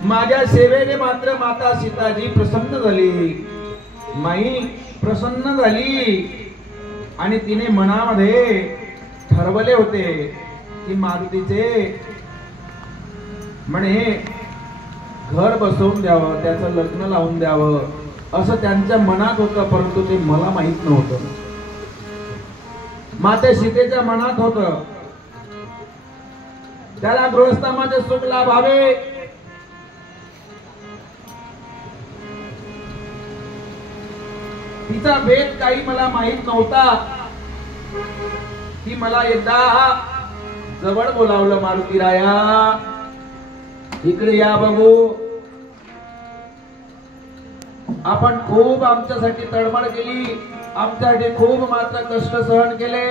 माझ्या सेवेने मात्र माता सीताजी प्रसन्न झाली, माई प्रसन्न झाली आणि तिने मनामध्ये ठरवले होते की मारुतीचे म्हणे घर बसवून द्यावं, त्याचं लग्न लावून द्यावं असं त्यांच्या मनात होतं, परंतु ते मला माहित नव्हतं. माते सीतेच्या मनात होतं त्याला गृहस्थामाचे सुख लाभावे, तिचा भेद काही मला माहित नव्हता. ती मला एकदा जवळ बोलावलं, मारुती राया इकडे या बघू, आपण खूप आमच्यासाठी तळमळ केली, आमच्यासाठी खूप मात्र कष्ट सहन केले,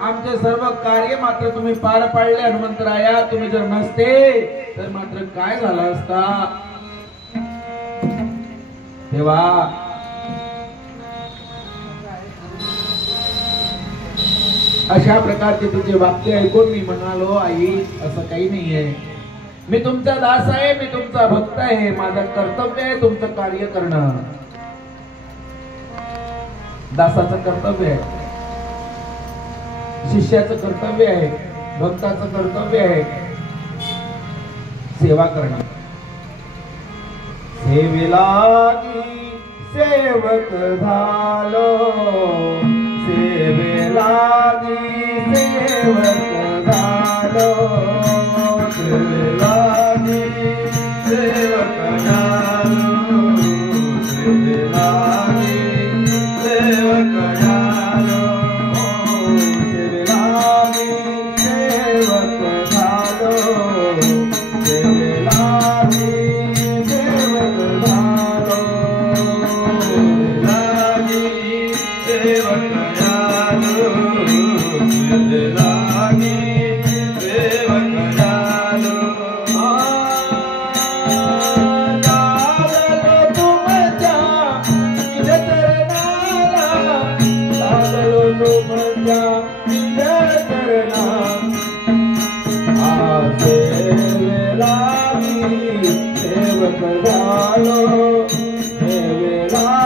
आमचे सर्व कार्य मात्र तुम्ही पार पाडले. हनुमंतराया तुम्ही जर नसते तर मात्र काय झालं असता. तेव्हा अशा प्रकारचे तुझे वाक्य ऐकून मी म्हणालो, आई असं काही नाहीये, मी तुमचा दास आहे, मी तुमचा भक्त आहे, माझं कर्तव्य आहे तुमचं कार्य करणं. दासाचं कर्तव्य आहे, शिष्याचं कर्तव्य आहे, भक्ताचं कर्तव्य आहे सेवा करणं. सेवेलागी सेवक झालो, सेवेलागी सेवक झालो, सेवेलागी सेवक झालो, सेवेलागी सेवक झालो, सेवेलागी सेवक झालो, सेवेलागी सेवक झालो, सेवेलागी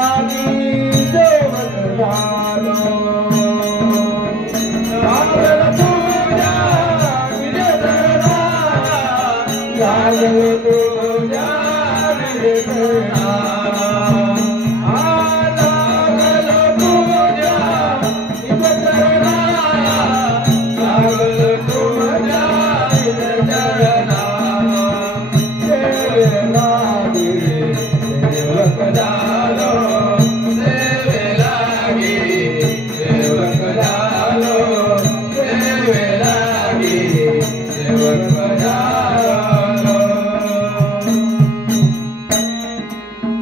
सेवक झालो,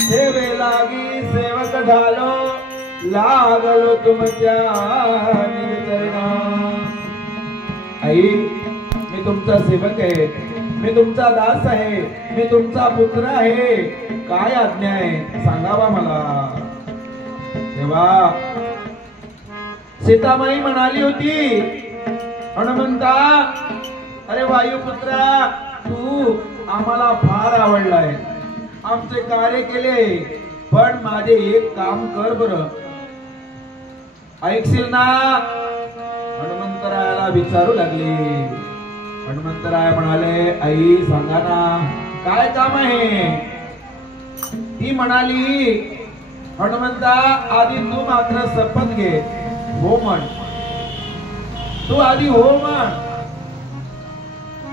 सेवेलागी सेवक झालो. लागलो तुमच्या निजचरणा. आई मी तुमचा सेवक आहे, मी तुमचा दास आहे, मी तुमचा पुत्र आहे, काय आज्ञा आहे सांगावा मला. तेव्हा सीतामाई म्हणाली होती, हनुमंता अरे वायुपुत्रा तू आम्हाला फार आवडलाय, आमचे कार्य केले, पण माझे एक काम कर बरं, ऐकशील ना. हनुमंतरायाला विचारू लागले. हनुमंतराय म्हणाले, आई सांगा ना काय काम आहे. ती म्हणाली, हनुमंता आधी तू मात्र शपथ घे, हो म्हण, तू आधी हो म्हण,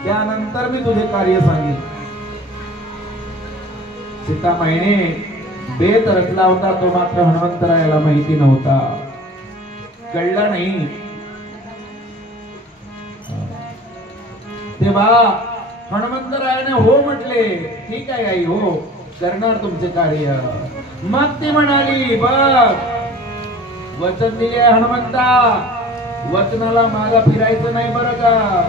त्यानंतर मी तुझे कार्य सांगेन. सीतामाईने बेत रचला होता, तो मात्र हनुमंतरायाला माहिती नव्हता, कळला नाही. तेव्हा हनुमंतरायाने हो म्हटले, ठीक आहे आई, हो करणार तुमचे कार्य. मग ती म्हणाली, बघ वचन दिले हनुमंता, वचनाला मागे फिरायचं नाही बरं का.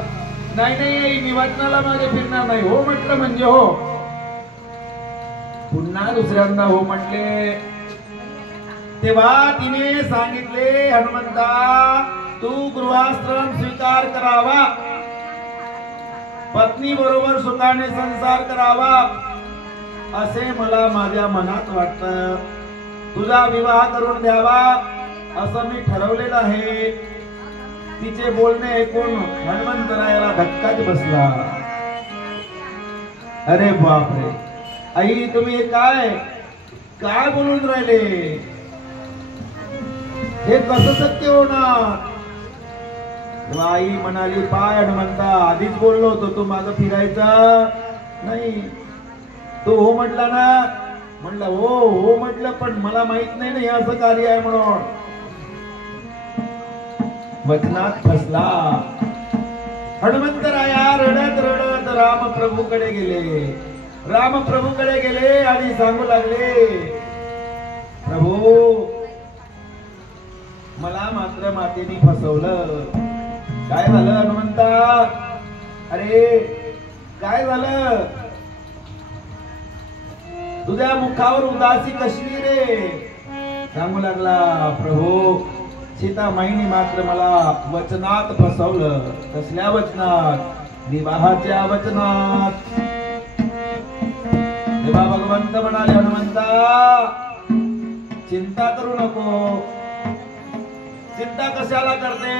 नाही नाही मी वचनाला मागे फिरणार नाही, हो म्हटलं म्हणजे हो. पुन्हा दुसऱ्यांदा हो म्हटले. तेव्हा तिने सांगितले, हनुमंता तू गृहाश्रम स्वीकार करावा, पत्नी बरोबर सुखाने संसार करावा, असे मला माझ्या मनात वाटतं. तुझा विवाह करून द्यावा असं मी ठरवलेलं आहे. तिचे बोलणे ऐकून हनुमंतरायाला धक्काच बसला. अरे बापरे, आई तुम्ही काय काय बोलून राहिले? हे कसं शक्य होणार? आई म्हणाली, पाय हनुमंता, आधीच बोललो होतो तू मागं फिरायचा नाही. तू हो म्हटला ना. म्हणलं हो म्हटलं, पण मला माहित नाही ना हे असं कार्य आहे म्हणून. वचनात फसला. हनुमंतराया रडत रडत रामप्रभूकडे गेले. रामप्रभूकडे गेले आणि सांगू लागले, प्रभू मला मात्र मातेने फसवलं. काय झालं हनुमंता? अरे काय झालं? तुझ्या मुखावर उदासी कशी रे? सांगू लागला, प्रभू सीतामाईने मात्र मला वचनात फसवलं. कसल्या वचनात? विवाहाच्या वचनात. तेव्हा भगवंत म्हणाले, हनुमंता चिंता करू नको. चिंता कशाला करते?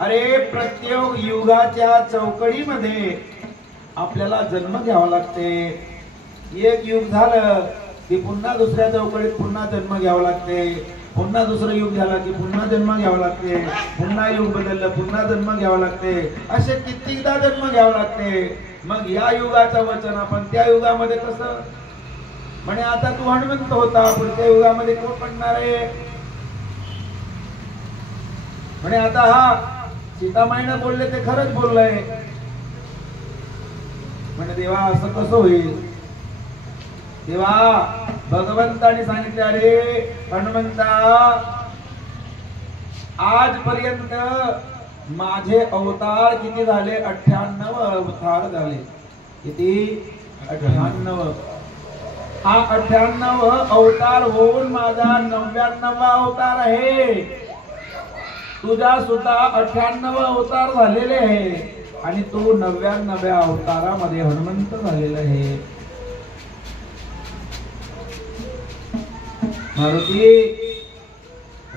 अरे प्रत्येक युगाच्या चौकडीमध्ये आपल्याला जन्म घ्यावा लागते. एक युग झालं की पुन्हा दुसऱ्या चौकडीत पुन्हा जन्म घ्यावा लागते. पुन्हा दुसरं युग झालं की पुन्हा जन्म घ्यावा लागते. पुन्हा युग बदललं पुन्हा जन्म घ्यावा लागते. असे कितीदा जन्म घ्यावा लागते. मग या युगाचं वचन आपण त्या युगामध्ये कसं म्हणे? आता तू हनुमंत होता, पुढच्या युगामध्ये कोण पडणार आहे म्हणे? आता हा सीतामाईनं बोलले ते खरंच बोललंय म्हणे. देवा असं कसं होईल? तेव्हा भगवंताने सांगितले, अरे हनुमंता आजपर्यंत माझे अवतार किती झाले? 98 अवतार झाले. किती? 98. हा 98 अवतार होऊन माझा 99वा अवतार आहे. तुझा सुद्धा 98 अवतार झालेले आहे आणि तू 99व्या अवतारामध्ये हनुमंत झालेला आहे. मारुती,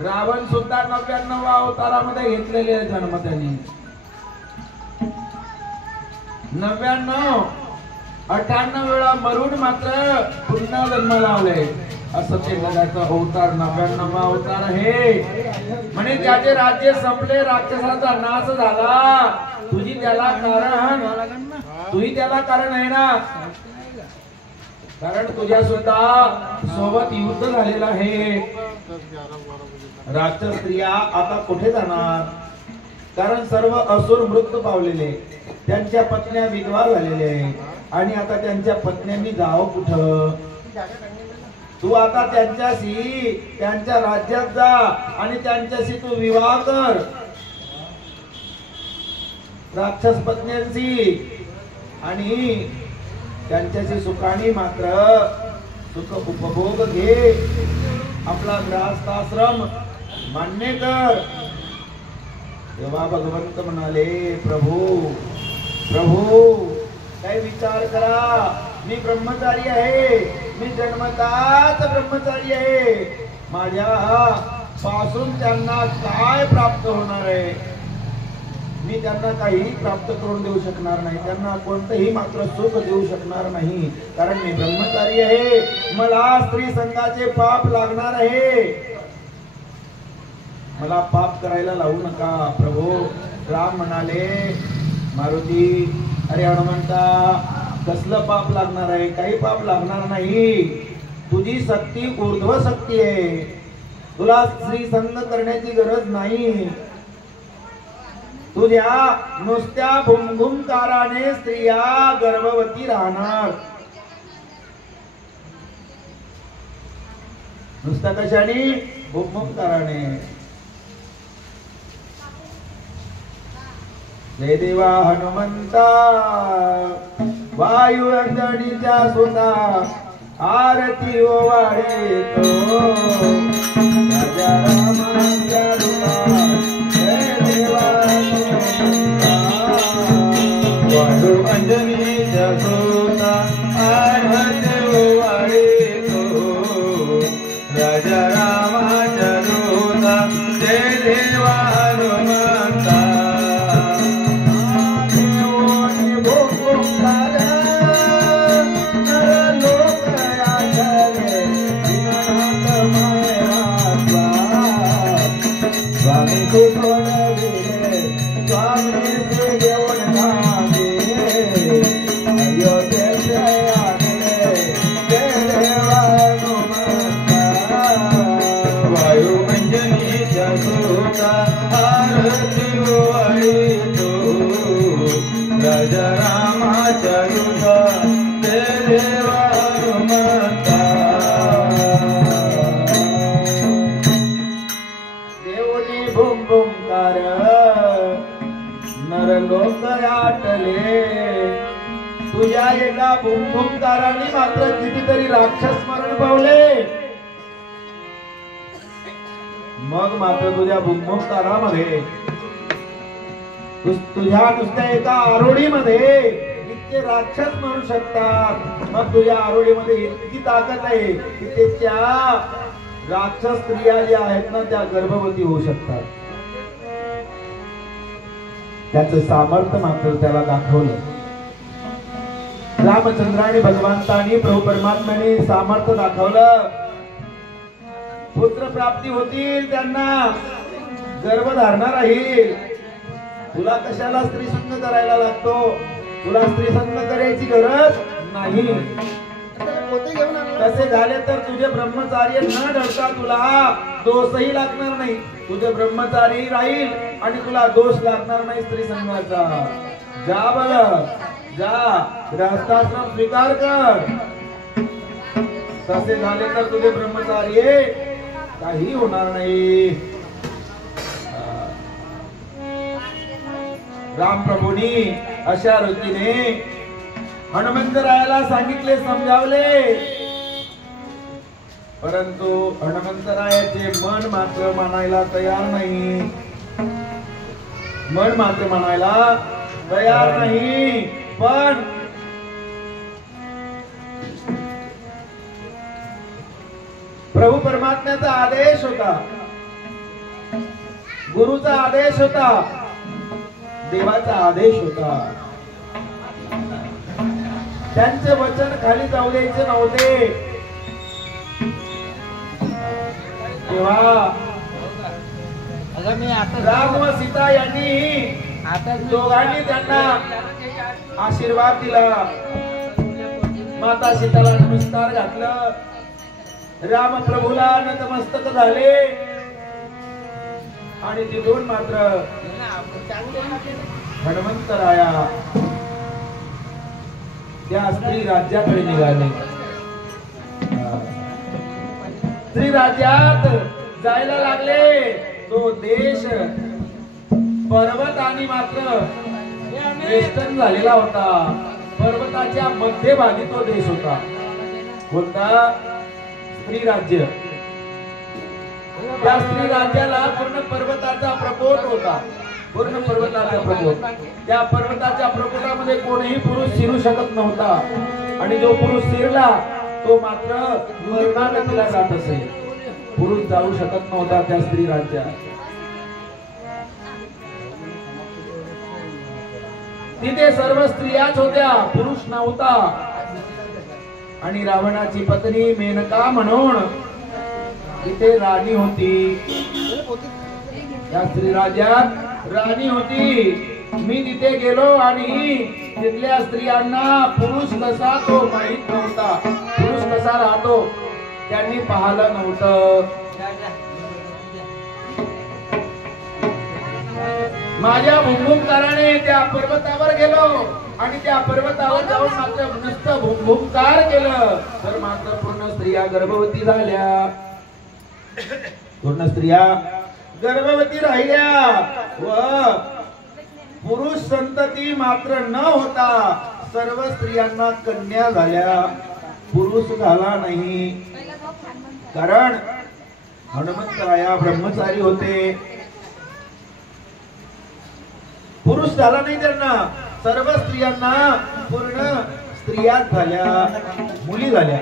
रावण सुद्धा 99व्या अवतारामध्ये घेतलेले आहे जन्म. त्याने 99 98 वेळा मरून मात्र पुन्हा जन्म लावले. असं ते जगाचा अवतार 99वा अवतार आहे म्हणे. ज्याचे राज्य संपले, राक्षसाचा नाश झाला, तुझी त्याला कारण, तुही त्याला कारण आहे ना. कारण तुझ्या सुद्धा सोबत युद्ध झालेलं आहे. राक्षस स्त्रिया आता कुठे जाणार? कारण सर्व असुर मृत्यू पावलेले, त्यांच्या पत्न्या विधवा झालेले आणि आता त्यांच्या पत्न्यांनी जावं कुठं? तू आता त्यांच्याशी, त्यांच्या राज्यात जा आणि त्यांच्याशी तू विवाह कर. राक्षस पत्न्यांशी आणि त्यांच्याशी सुखाने मात्र सुख उपभोग घे. आपला गृहस्थाश्रम मान्य कर. तेव्हा भगवंत म्हणाले, प्रभू प्रभू काय विचार करा. मी ब्रह्मचारी आहे. मी जन्मताच ब्रह्मचारी आहे. माझ्या पासून त्यांना काय प्राप्त होणार आहे? मी त्यांना काही प्राप्त करून देऊ शकणार नाही. त्यांना कोणतेही मात्र सुख देऊ शकणार नाही. कारण मी ब्रह्मचारी आहे. मला स्त्री संघाचे पाप लागणार आहे. मला पाप करायला लावू नका प्रभू. राम म्हणाले, मारुती, अरे हनुमंता, कसलं पाप लागणार आहे? काही पाप लागणार नाही. तुझी शक्ती ऊर्ध्व शक्ती आहे. तुला स्त्री संग करण्याची गरज नाही. तुझ्या नुसत्या भुमभुमकाराने स्त्रिया गर्भवती राहणार. नुसत्या कशाने? भुमभुमकाराने. जय देवा हनुमंता, वायू अंजनीच्या सुता आरती ओवाळे तो. राजा रामाच्या रूपात जय देवा हनुमंता, वायू अंजनीच्या सुता आरती त्या एका भूमभूमकाराने मात्र कितीतरी राक्षस मरण पावले. मग मात्र तुझ्या भूमभूमकारामध्ये तुझ्या नुसत्या एका आरोडीमध्ये इतके राक्षस मरू शकतात. मग तुझ्या आरोडीमध्ये इतकी ताकद आहे की ते त्या राक्षस स्त्रिया ज्या आहेत ना त्या गर्भवती होऊ शकतात. त्याचं सामर्थ्य मात्र त्याला दाखवलं. रामचंद्राने भगवंतानी प्रभू परमात्म्याने सामर्थ्य दाखवलं. पुत्र प्राप्ती होतील, त्यांना गर्भधारणा राहील. तुला कशाला स्त्री संग करायला लागतो? तुला स्त्री संग करायची गरज नाही. तसे झाले तर तुझे ब्रह्मचार्य न ढळता तुला दोषही लागणार नाही. तुझे ब्रह्मचारी राहील आणि तुला दोष लागणार नाही स्त्री संघाचा. जा बघ, जा गृहस्थाश्रम स्वीकार कर. तसे झाले तर तुझे ब्रह्मचार्य काही होणार नाही. राम प्रभूंनी अशा रीतीने हनुमंतरायाला सांगितले, समजावले. परंतु हनुमंतरायाचे मन मात्र मानायला तयार नाही. मन मात्र मानायला तयार नाही. पण प्रभू परमात्म्याचा आदेश होता, गुरुचा आदेश होता, देवाचा आदेश होता. त्यांचे वचन खाली जाऊ द्यायचे नव्हते. तेव्हा राम व सीता यांनी दोघांनी त्यांना आशीर्वाद दिला. माता सीताला नमस्कार घातलं. राम प्रभूला नतमस्तक झाले आणि तिथून मात्र हनुमंतराया त्या स्त्री राज्याकडे निघाले. स्त्री राज्यात जायला लागले. तो देश पर्वताने मात्र वेष्टन झालेला होता. पर्वताच्या मध्यभागी तो देश होता. कोणता? स्त्री राज्य. त्या स्त्री राज्याला पूर्ण पर्वताचा प्रकोप होता. पूर्ण पर्वताचा प्रकोप. त्या पर्वताच्या प्रकोपामध्ये कोणीही पुरुष शिरू शकत नव्हता. आणि जो पुरुष शिरला तो मात्र मरणागतीला जात असे. पुरुष जाऊ शकत नव्हता त्या स्त्री राज्यात. तिथे सर्व स्त्रियाच होत्या, पुरुष नव्हता. आणि रावणाची पत्नी मेनका म्हणून तिथे राणी होती. त्या स्त्री राज्यात राणी होती. मी तिथे गेलो आणि तिथल्या स्त्रियांना पुरुष कसा तो माहित नव्हता. पुरुष कसा राहतो त्यांनी पाहिलं नव्हतं. माझ्या भूमभूमकाराने त्या पर्वतावर गेलो आणि त्या पर्वतावर जाऊन मात्र नुसतं भूमभूमकार केलं तर मात्र पूर्ण स्त्रिया गर्भवती झाल्या. पूर्ण स्त्रिया गर्भवती राहिल्या व पुरुष संतती मात्र न होता सर्व स्त्रियांना कन्या झाल्या. पुरुष झाला नाही. कारण हनुमंतराया ब्रह्मचारी होते. पुरुष झाला नाही त्यांना. सर्व स्त्रियांना पूर्ण स्त्रिया झाल्या, मुली झाल्या.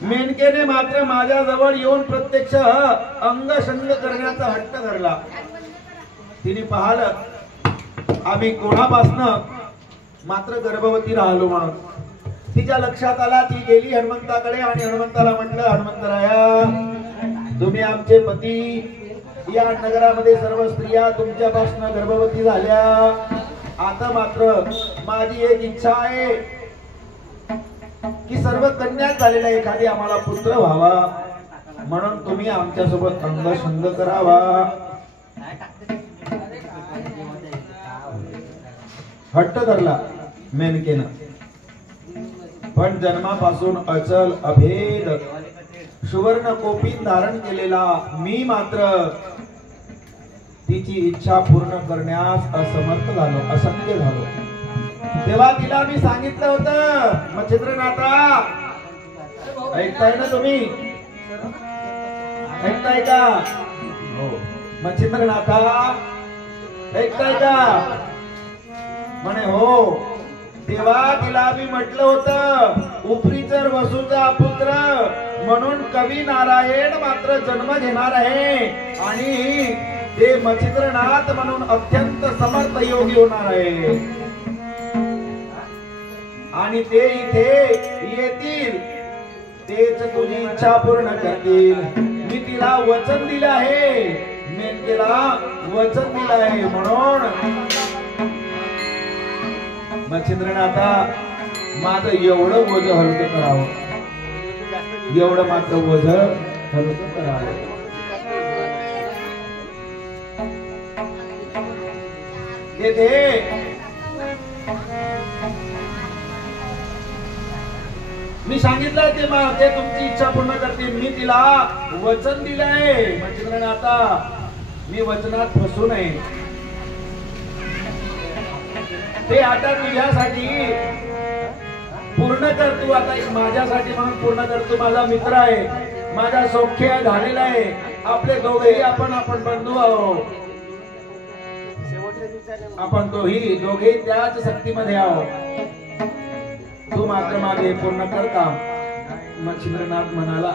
मेनकेने मात्र माझ्या जवळ येऊन प्रत्यक्ष अंगशंग करण्याचा हट्ट धरला. तिने पाहिलं आम्ही कोणापासनं मात्र गर्भवती राहिलो म्हणून. तिच्या लक्षात आला. ती गेली हनुमंताकडे आणि हनुमंताला म्हटलं, हनुमंतराया तुम्ही आमचे पती. या नगरामध्ये सर्व स्त्रिया तुमच्यापासून गर्भवती झाल्या. आता मात्र माझी एक इच्छा आहे की सर्व कन्या झालेल्या एखादी आम्हाला पुत्र व्हावा. म्हणून तुम्ही आमच्या सोबत अंगशंग करावा. हट्ट धरला मेनकेनं. पण जन्मापासून अचल अभेद सुवर्ण कोपीत धारण केलेला मी मात्र तिची इच्छा पूर्ण करण्यास असमर्थ झालो, अशक्य झालो. तेव्हा तिला मी सांगितलं होतं, मच्छिंद्रनाथा ऐकताय ना तुम्ही, ऐकताय का? हो. मच्छिंद्रनाथा ऐकताय का? म्हणे हो. तेव्हा तिला मी म्हटलं होतं, उपरीचर वसूचा पुत्र म्हणून कवी नारायण मात्र जन्म घेणार आहे आणि ते मच्छिंद्रनाथ म्हणून अत्यंत समर्थ योगी होणार आहे आणि ते इथे येतील, तेच तुझी इच्छा पूर्ण करतील. मी तिला वचन दिलं आहे, मी तिला वचन दिलं आहे. म्हणून मच्छिंद्रनाथा माझं एवढं ओझ हलकं करावं, एवढं मात्र ओझ हलकं करावं. मी सांगितलंय ते तुमची इच्छा पूर्ण करतील. मी तिला वचन दिलंय. मच्छिंद्रनाथा मी वचनात फसू नये. ते आता तुझ्यासाठी पूर्ण कर. तू आता माझ्यासाठी म्हणून पूर्ण कर. तू माझा मित्र आहे, माझा सौख्य झालेला आहे. आपले दोघेही आपण बंधू आहोत. आपण दोघेही त्याच शक्तीमध्ये आहोत. तू मात्र माझे पूर्ण कर काम. मच्छिंद्रनाथ म्हणाला,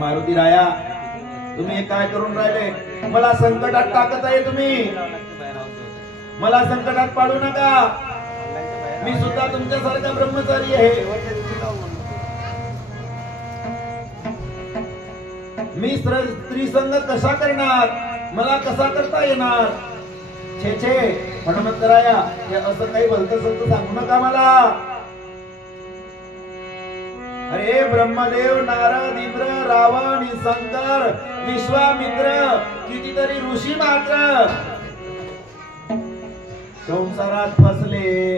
मारुती राया तुम्ही हे काय करून राहिले? मला संकटात टाकत आहे तुम्ही. मला संकटात पाडू नका. मी सुद्धा तुमच्यासारखा ब्रह्मचारी आहे. मी स्त्री संग कसा करणार? मला कसा करता येणार? छे छे हनुमंतराया, हे असं काही भलतं सत्य सांगू नका मला. अरे ब्रह्मदेव, नारद, इंद्र, रावण, शंकर, विश्वामित्र, कितीतरी ऋषी मात्र संसारात फसले.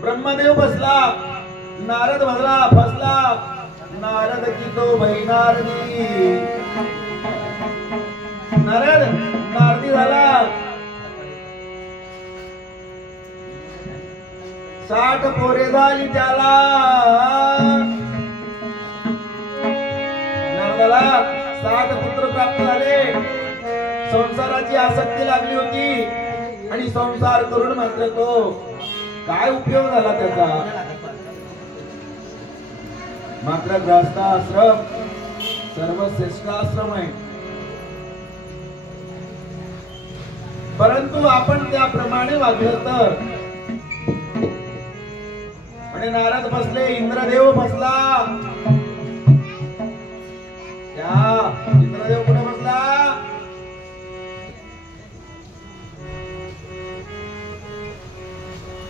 ब्रह्मदेव फसला, नारद फसला. नारद की तो भाई नारदी. नारदी झाला. 60 पोरे झाली त्याला. नारदाला 60 पुत्र प्राप्त झाले. संसाराची आसक्ती लागली होती आणि संसार करून मात्र तो काय उपयोग झाला त्याचा? मात्र गृहस्थाश्रम सर्वश्रेष्ठ आश्रम आहे. परंतु आपण त्याप्रमाणे वागलं तर. आणि नारद फसले, इंद्रदेव फसला. इंद्रदेव कुठे फसला?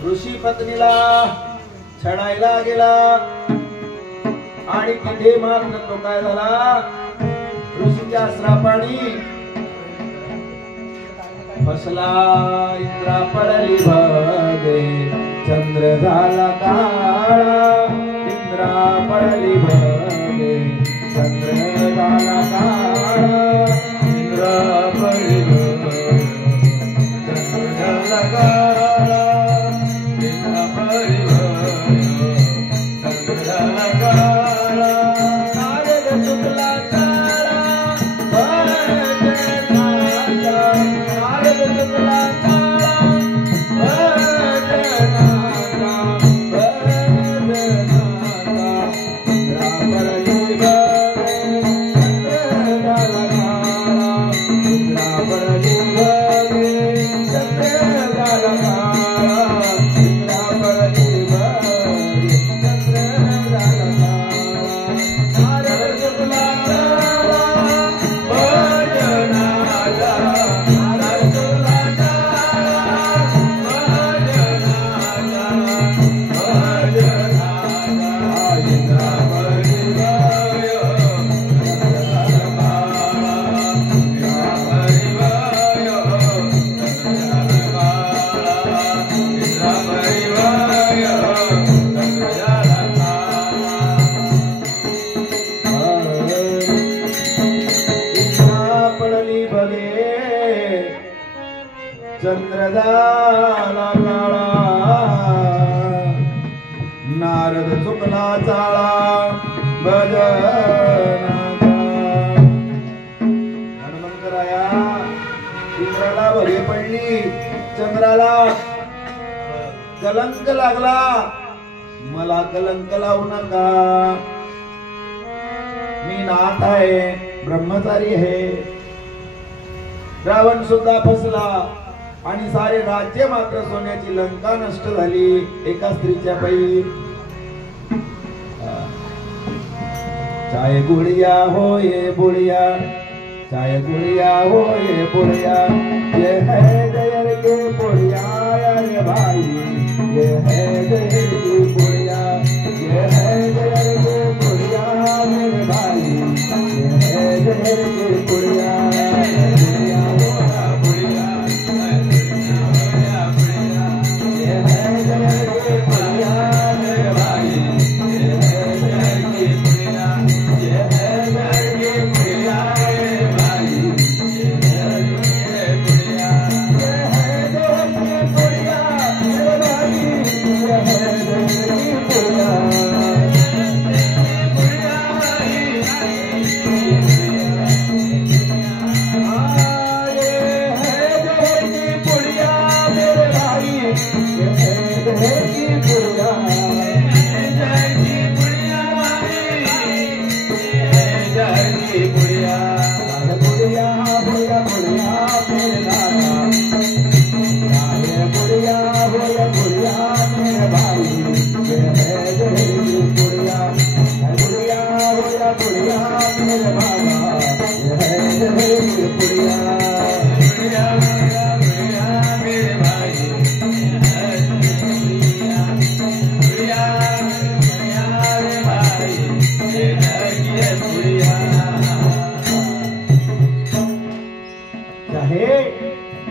ऋषी पत्नीला छळायला गेला आणि तिथे मात्र तो काय झाला? ऋषीच्या श्रापाने फसला. इंद्रा पडली भगे, चंद्र झाला काळा. इंद्रा पडली भगे, चंद्र झाला काळा. इंद्रा पडली भगे, चंद्र झाला काळा. इंद्रा पडली भगे, चंद्र झाला काळा. नारद चुकला काळा, नारद चुकला काळा. चंद्र झाला काळा नारद चुकला चाळा भजनाचा हनुमंतराया इंद्राला बघे पडली चंद्राला कलंक लागला मला कलंक लावू नका मी नाथ आहे ब्रह्मचारी आहे रावण सुद्धा फसला आणि सारे राज्य मात्र सोन्याची लंका नष्ट झाली एका स्त्रीच्या पायी चाहे गुड़िया हो ये बुढ़िया चाहे गुड़िया हो ये बुढ़िया ये है जयर के बुढ़िया अरे भाई ये है जयर की बुढ़िया ये है जयर के बुढ़िया मेरे भाई ये है जयर की बुढ़िया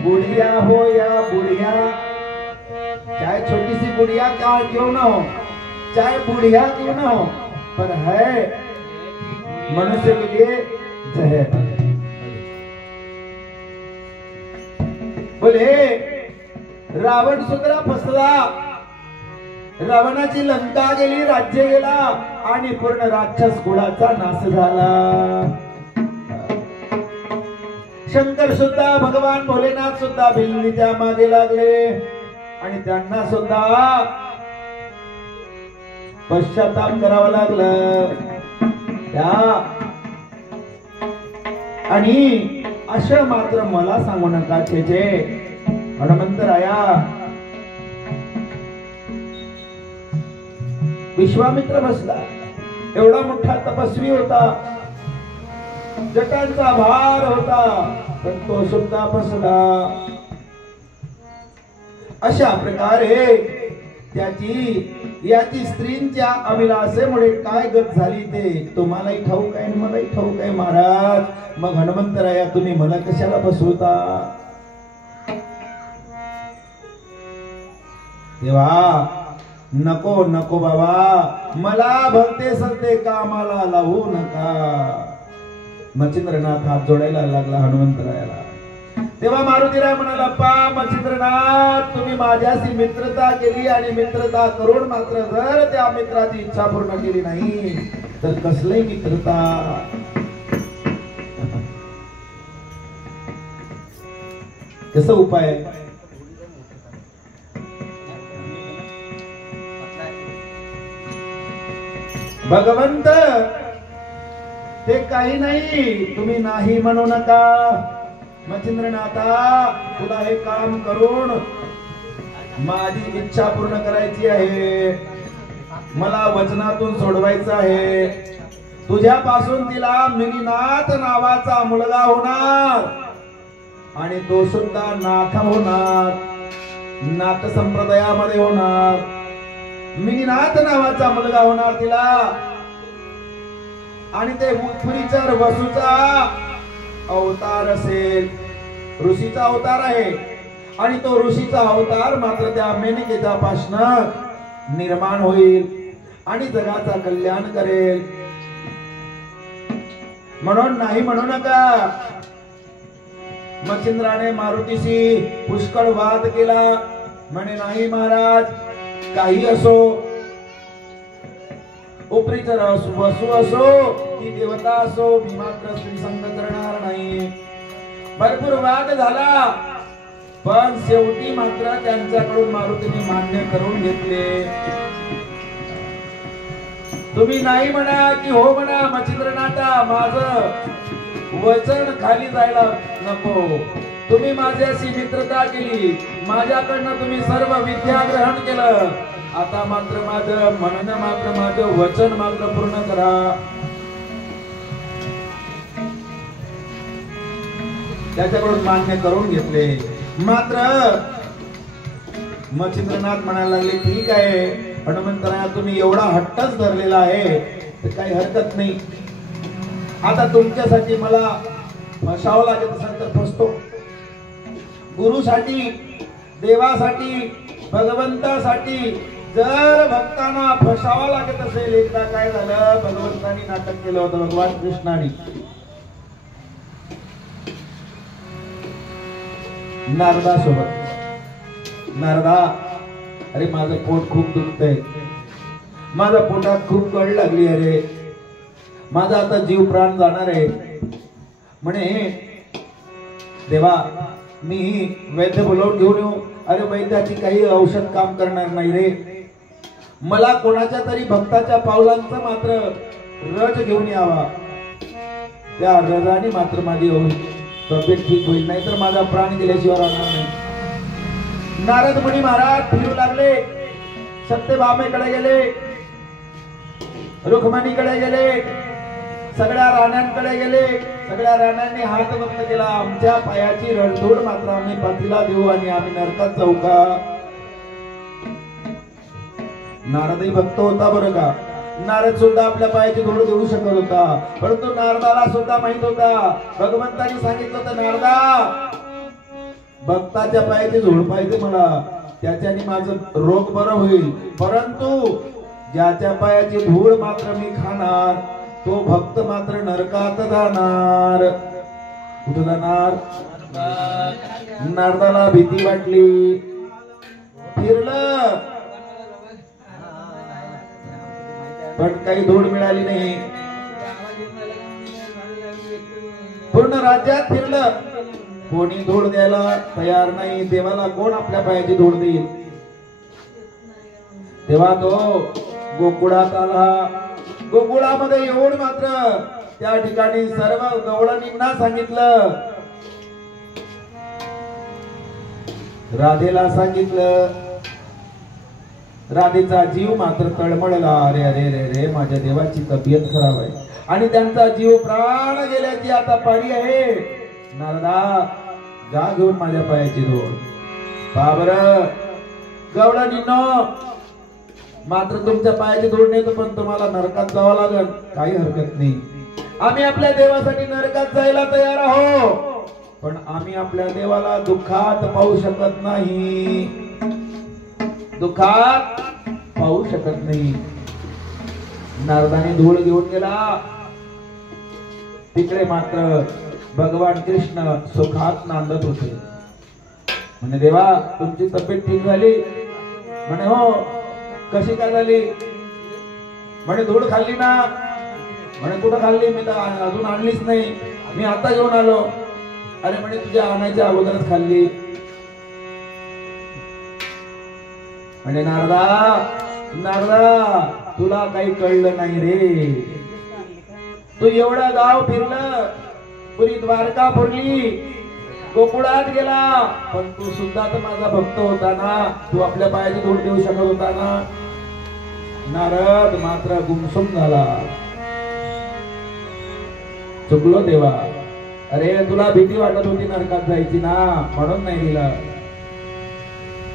बुढ़िया हो या बुढ़िया चाहे छोटी सी बुढ़िया क्यों ना हो चाहे बुढ़िया क्यों ना हो पर है मनुष्य के लिए जहर बोले रावण सुद्धा फसला रावणाची लंका गेली राज्य गेला आणि पूर्ण राक्षस कुळाचा नाश झाला शंकर सुद्धा भगवान भोलेनाथ सुद्धा बिल्लीच्या मागे लागले आणि त्यांना सुद्धा पश्चाताप करावा लागलं आणि असं मात्र मला सांगू नका त्याचे हनुमंतराया विश्वामित्र बसला एवढा मोठा तपस्वी होता जटांचा भार होता पण तो सुद्धा फसला अशा प्रकारे याची स्त्रींच्या अभिलाषेमुळे काय गत झाली ते तुम्हालाही ठाऊक आहे मलाही ठाऊक आहे महाराज मग हनुमंतराया तुम्ही मला कशाला फसवता तेव्हा नको नको बाबा मला भलते सलते कामाला लावू नका मच्छिंद्रनाथ हात जोडायला लागला हनुमंतरायाला तेव्हा मारुतीराय म्हणाला पा मच्छिंद्रनाथ तुम्ही माझ्याशी मित्रता केली आणि मित्रता करून मात्र जर त्या मित्राची इच्छा पूर्ण केली नाही तर कसली मित्रता कसा उपाय भगवंत ते काही नाही तुम्ही नाही म्हणू नका मच्छिंद्रनाथा तुला हे काम करून माझी इच्छा पूर्ण करायची आहे मला वचनातून सोडवायचं आहे तुझ्यापासून तिला मिनीनाथ नावाचा मुलगा होणार आणि तो सुद्धा नाथ होणार नाथ संप्रदायामध्ये होणार मिनीनाथ नावाचा मुलगा होणार तिला आणि ते पुरीचा वसूचा अवतार असेल ऋषीचा अवतार आहे आणि तो ऋषीचा अवतार मात्र त्या मेनकेच्या पासून निर्माण होईल आणि जगाचा कल्याण करेल म्हणून नाही म्हणू नका मच्छिंद्राने मारुतीशी पुष्कळ वाद केला. म्हणे नाही महाराज, काही असो, उपरीचर वसू असो की देवता असो, मी मात्र स्त्री संग करणार नाही. भरपूर वाद झाला, पण शेवटी मात्र त्यांच्याकडून मारुतीने मान्य करून घेतले. तुम्ही नाही म्हणा की हो म्हणा मच्छिंद्रनाथा, माझं वचन खाली जायला नको. तुम्ही माझ्याशी मित्रता केली, माझ्याकडनं तुम्ही सर्व विद्या ग्रहण केलं. आता मात्र माझं म्हणणं, मात्र माझं वचन मात्र पूर्ण करा. त्याच्याकडून मान्य करून घेतले. मात्र मच्छिंद्रनाथ म्हणायला लागले, ठीक आहे हनुमंतराया, तुम्ही एवढा हट्टच धरलेला आहे तर काही हरकत नाही. आता तुमच्यासाठी मला फसावं लागेल असेल तर फसतो. गुरुसाठी, देवासाठी, भगवंतासाठी जर भक्तांना फसावं लागत असेल. एकदा काय झालं, भगवंतानी नाटक केलं होतं, भगवान कृष्णाने नारदा सोबत. नारदा, अरे माझं पोट खूप दुखतंय, माझ्या पोटात खूप कळ लागली, अरे माझा आता जीव प्राण जाणार आहे. म्हणे देवा, मी वैद्य बोलावून घेऊन येऊ. अरे वैद्याची काही औषध काम करणार नाही रे, मला कोणाच्या तरी भक्ताच्या पावलांचा मात्र रज घेऊन यावा. त्या रजाने मात्र माझी तब्येत ठीक होईल, नाही तर माझा प्राण गेल्याशिवाय राहणार नाही. नारद मुनी महाराज फिरू लागले, सत्यभामेकडे गेले, रुक्मिणीकडे गेले, सगळ्या राण्यांकडे गेले. सगळ्या राण्यांनी हात वक्त केला, आमच्या पायाची रडधूड मात्र आम्ही पतीला देऊ आणि आम्ही नरकात जाऊ का? नारदही भक्त होता बरं का. नारद सुद्धा आपल्या पायाची धूळ देऊ शकत होता, परंतु नारदाला सुद्धा माहित होता, भगवंतानी सांगितलं होतं, नारदा भक्ताच्या पायाची धूळ पाहिजे मला, त्याच्याने माझं रोग बरं होईल. परंतु ज्याच्या पायाची धूळ मात्र मी खाणार, तो भक्त मात्र नरकात जाणार. कुठे जाणार? नारदाला भीती वाटली, फिरलं, पण काही धूळ मिळाली नाही. पूर्ण राज्यात फिरलं, कोणी धूळ द्यायला तयार नाही. देवाला कोण आपल्या पायाची धूळ देईल? तेव्हा तो गोकुळात आला. गोकुळामध्ये येऊन मात्र त्या ठिकाणी सर्व गवळणींना सांगितलं, राधेला सांगितलं. राधेचा जीव मात्र तळमळला. अरे अरे रे रे, माझ्या देवाची तब्येत खराब आहे आणि त्यांचा जीव प्राण गेल्याची आता पाळी आहे. नारदा, जा घेऊन माझ्या पायाची धूळ. बाबर गवळणींनो, मात्र तुमच्या पायाची धूळ नेतो, पण तुम्हाला नरकात जावं लागेल. काही हरकत नाही, आम्ही आपल्या देवासाठी नरकात जायला तयार आहोत, पण आम्ही आपल्या देवाला दुःखात पाहू शकत नाही. दुःखात पाहू शकत नाही. नारदाने धूळ घेऊन गेला. तिकडे मात्र भगवान कृष्ण सुखात नांदत होते. म्हणे देवा, तुमची तब्येत ठीक झाली? म्हणे हो. कशी काय झाली? म्हणे धूळ खाल्ली ना. म्हणे कुठं खाल्ली? मी तर अजून आणलीच नाही, मी आता घेऊन आलो. अरे म्हणे तुझ्या आणायच्या अगोदरच खाल्ली. म्हणजे नारदा, तुला काही कळलं नाही रे. तू एवढं गाव फिरलं, पुरी द्वारका फिरली, गोकुळात गेला, पण तू सुद्धा तर माझा भक्त होता ना. तू आपल्या पायाची धूळ देऊ शकत होता ना. नारद मात्र गुमसुम झाला. चुकलो देवा. अरे तुला भीती वाटत होती नरकात जायची ना, म्हणून नाही दिला.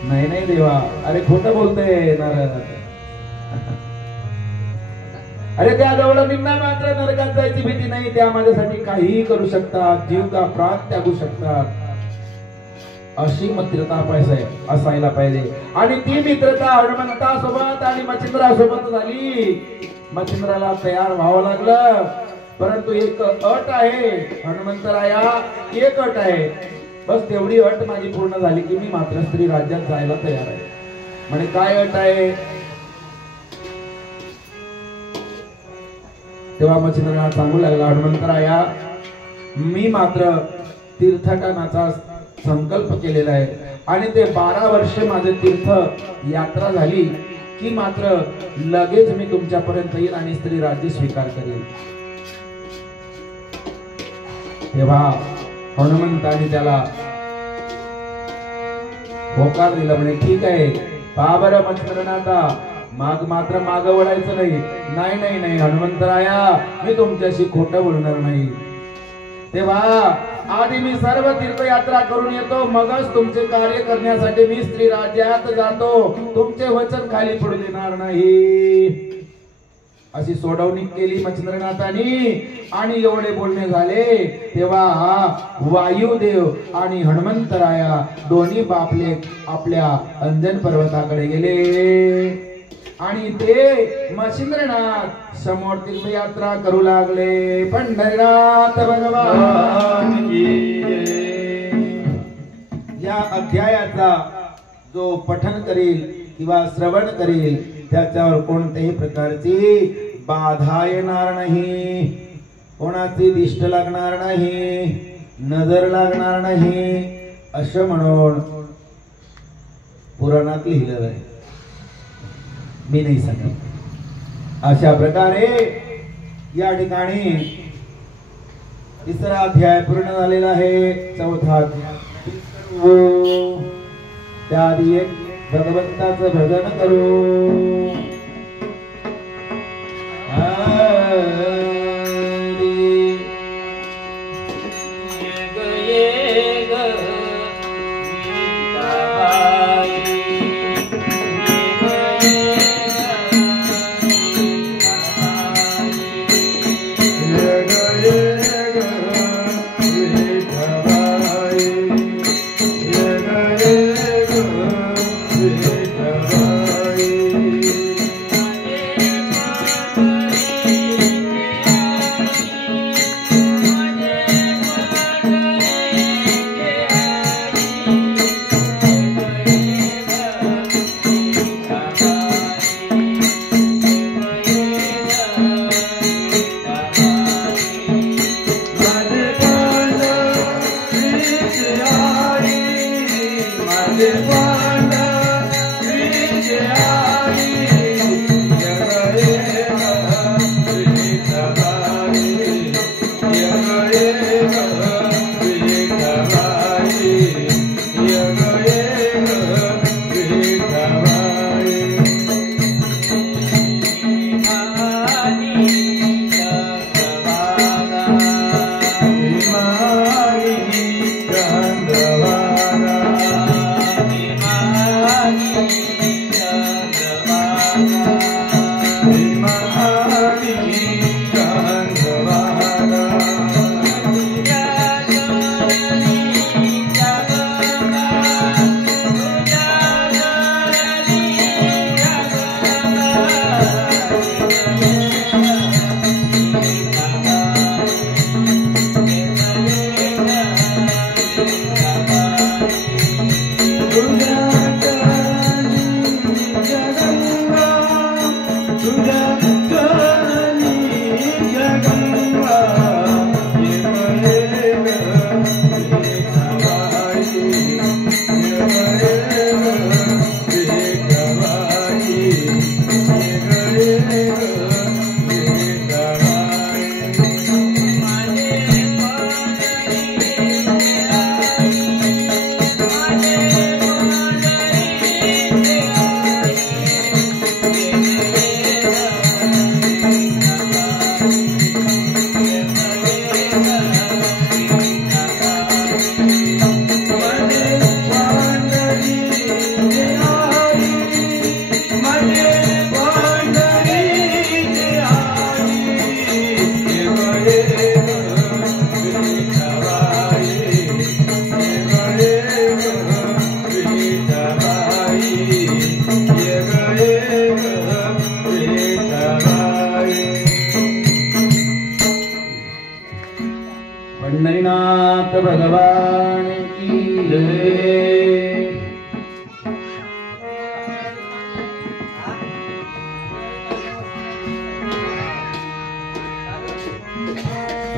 नाही नाही देवा, अरे खोटं बोलते नारद. अरे त्या गवळणींना मात्र नरकात जायची भीती नाही, त्या माझ्यासाठी काहीही करू शकतात, जीव का प्राण त्यागू शकतात. अशी मित्रता असायला पाहिजे. आणि ती मित्रता हनुमंतासोबत आणि मच्छिंद्रासोबत झाली. मच्छिंद्राला तयार व्हावं लागलं, परंतु एक अट आहे हनुमंतराया, एक अट आहे. बस तेवढी अट माझी पूर्ण झाली की मी मात्र स्त्री राज्यात जायला तयार आहे. म्हणे काय अट आहे? तेव्हा मच्छिंद्रनाथ सांगू लागला, हनुमंतराया मी मात्र तीर्थटनाचा संकल्प केलेला आहे आणि ते 12 वर्ष माझे तीर्थ यात्रा झाली की मात्र लगेच मी तुमच्यापर्यंत येईल आणि स्त्री राज्य स्वीकार करेल. तेव्हा हनुमंताने त्याला होकार दिला. म्हणे ठीक आहे, पहा बरं मच्छिंद्रनाथा, मात्र माग वळायचं नाही. नाही नाही नाही हनुमंतराया, मी तुमच्याशी खोटं बोलणार नाही. तेव्हा आधी मी सर्व तीर्थयात्रा करून येतो, मगच तुमचे कार्य करण्यासाठी मी स्त्री राज्यात जातो. तुमचे वचन खाली पडू देणार नाही. अशी सोडवणूक केली मच्छिंद्रनाथांनी. आणि एवढे बोलणे झाले तेव्हा वायुदेव आणि हनुमंतराया दोन्ही बापले आपल्या अंजन पर्वताकडे गेले आणि ते मच्छिंद्रनाथ समोर तीर्थयात्रा करू लागले. पंढरीनाथ भगवान की जय. या अध्यायाचा जो पठन करेल किंवा श्रवण करेल त्याच्यावर कोणत्याही प्रकारची बाधा येणार नाही, कोणाची दिष्ट लागणार नाही, नजर लागणार नाही, असं म्हणून पुराणात लिहिलेलं आहे. मी नाही सांगत. अशा प्रकारे या ठिकाणी 3रा अध्याय पूर्ण झालेला आहे. 4था अध्याय त्याआधी एक भगवंताचं भजन करू.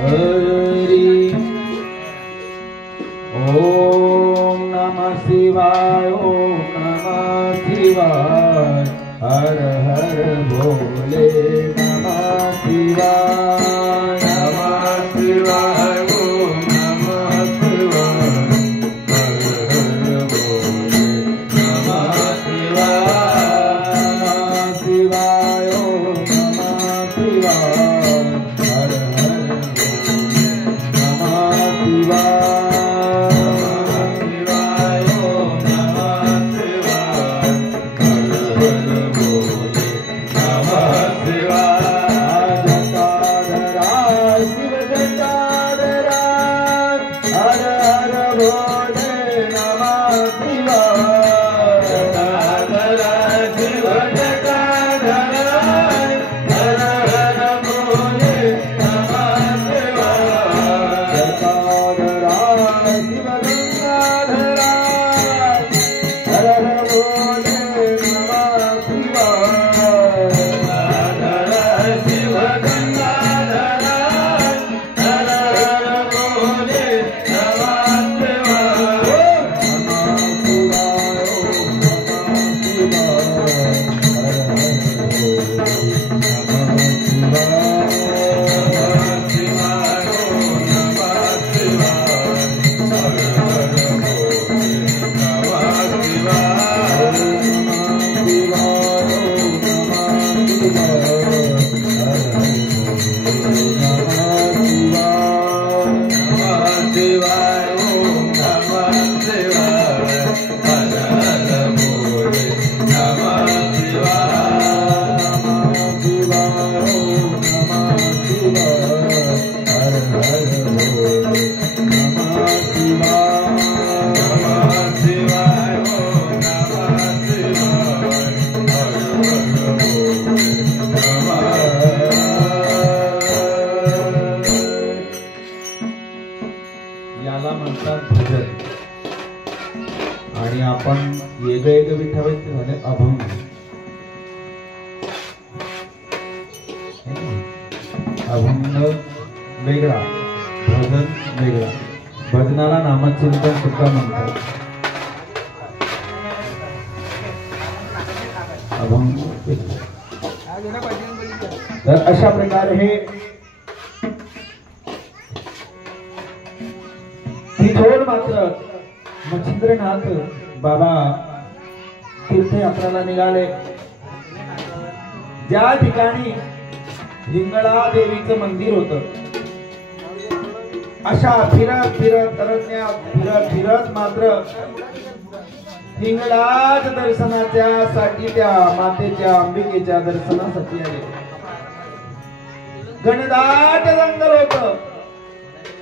हरी ओम नमः शिवाय ओम नमः शिवाय हर हर भोले नमः शिवाय नमः शिवाय ओम नमः शिवाय हर हर भोले नमः शिवाय शिवाय ओम नमः शिवाय हर हर भोले नमः शिवाय याला म्हणतात भजन. आणि आपण वेगळे विठ्ठलाचे झाले अभंग. अभंग वेगळा, भजन वेगळा. भजनाला नामचिंतन सुद्धा म्हणतात. अभंग तर अशा प्रकारे हे थोड मात्र मच्छिंद्रनाथ बाबा तीर्थयात्रेला निघाले. ज्या ठिकाणी हिंगळा देवीचं मंदिर होतं, अशा फिरत फिरत मात्र हिंगळाच दर्शनाच्या साठी त्या मातेच्या अंबिकेच्या दर्शनासाठी आले. घनदाट जंगल होतं,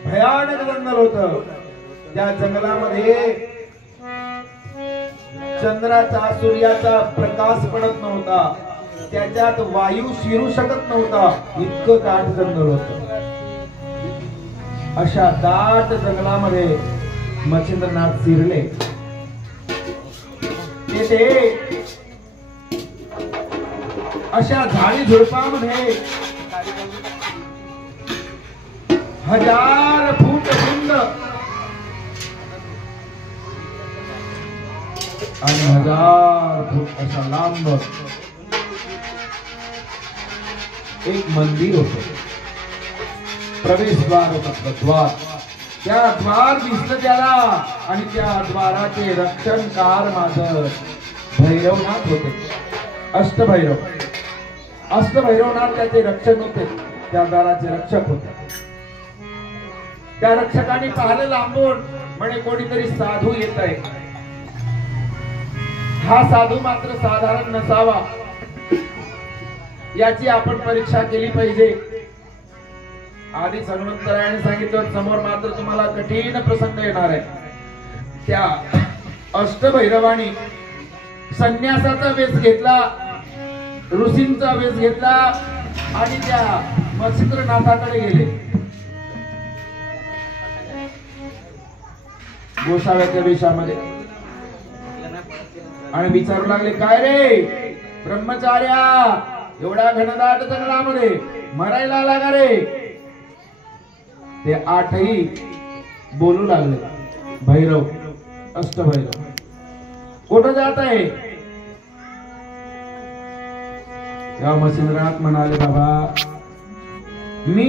भयानक जंगल होतं. त्या जंगलामध्ये चंद्राचा सूर्याचा प्रकाश पडत नव्हता, त्याच्यात वायू शिरू शकत नव्हता, इतकं दाट जंगल होतं. अशा दाट जंगलामध्ये मच्छिंद्रनाथ शिरले. तेथे अशा झाडी झुडपामध्ये 1000 फूट रुंद आणि 1000 फूट असा लांब एक मंदिर होतं. प्रवेशद्वार होतं, द्वार. त्या द्वार दिसलं त्याला आणि त्या द्वाराचे रक्षणकार माझं भैरवनाथ होते. अष्टभैरवनाथ त्याचे रक्षण होते, त्या द्वाराचे रक्षक होते. त्या रक्षकाने पाहिलं लांबून, म्हणे कोणीतरी साधू येत आहे. हा साधू मात्र साधारण नसावा, याची आपण परीक्षा केली पाहिजे. आधी हनुमंतरायाने सांगितलं समोर मात्र तुम्हाला कठीण प्रसंग येणार आहे. त्या अष्टभैरवानी संन्यासाचा वेश घेतला, ऋषींचा वेश घेतला आणि त्या मच्छिंद्रनाथाकडे गेले. गोसाव्याच्या वेशामध्ये आणि विचारू लागले, काय रे ब्रह्मचार्या, एवढ्या घनदाट जंगलामध्ये मरायला आला का रे? ते आठही बोलू लागले, भैरव, अष्टभैरव कुठं जात आहे? तेव्हा मच्छिंद्रनाथ म्हणाले, बाबा मी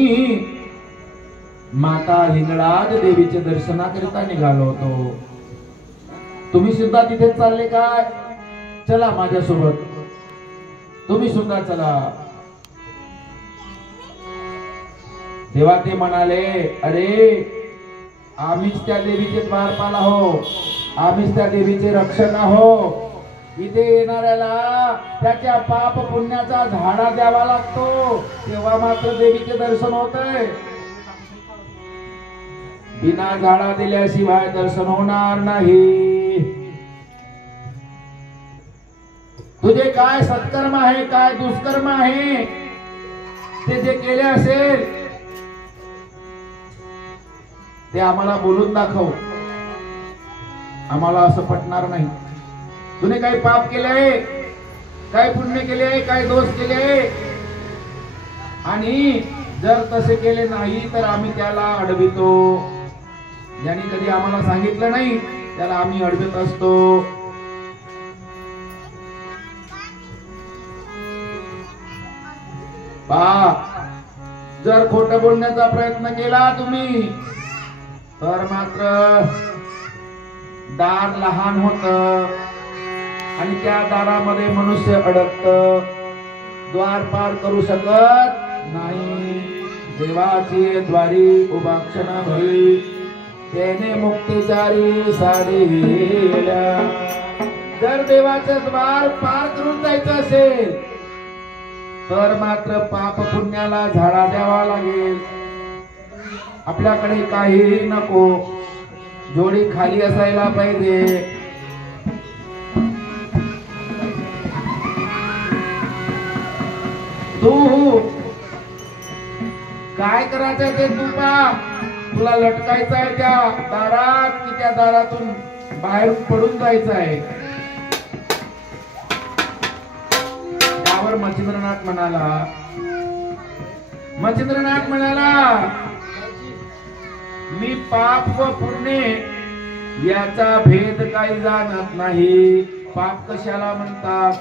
माता हिंगळाज देवीचे दर्शनाकरिता निघालो होतो, तुम्ही सुद्धा तिथेच चालले काय? चला माझ्यासोबत, तुम्ही सुद्धा चला. तेव्हा ते म्हणाले, अरे आम्हीच त्या देवीचे द्वारपाल आहो, आम्हीच त्या देवीचे रक्षक आहो. इथे येणाऱ्याला त्याच्या पाप पुण्याचा झाडा द्यावा लागतो, तेव्हा मात्र देवीचे दर्शन होतंय. बिना झाडा दिल्याशिवाय दर्शन होणार नाही. तुझे काय सत्कर्म आहे, काय दुष्कर्म आहे, ते जे केले असेल ते आम्हाला बोलून दाखव, आम्हाला असं पटणार नाही. तुने काही पाप केले, काय पुण्य केले, काय दोष केले, आणि जर तसे केले नाही तर आम्ही त्याला अडवितो. ज्यांनी कधी आम्हाला सांगितलं नाही त्याला आम्ही अडवित असतो. पहा, जर खोटं बोलण्याचा प्रयत्न केला तुम्ही तर मात्र दार लहान होत आणि त्या दारामध्ये मनुष्य अडकत, द्वार पार करू शकत नाही. देवाची द्वारी उभा क्षण भरी, त्याने मुक्तिचारी साडिल्या. जर देवाचं द्वार पार करून जायचं असेल तर मात्र पाप पुण्याला झाडा द्यावा लागेल. आपल्याकडे काही नको, जोडी खाली असायला पाहिजे. तू काय करायचं ते तू पा. तुला लटकायचं आहे त्या दारात की त्या दारातून बाहेर पडून जायचं आहे? त्यावर मच्छिंद्रनाथ म्हणाला, मी पाप व पुण्य याचा भेद काही जाणत नाही. पाप कशाला म्हणतात,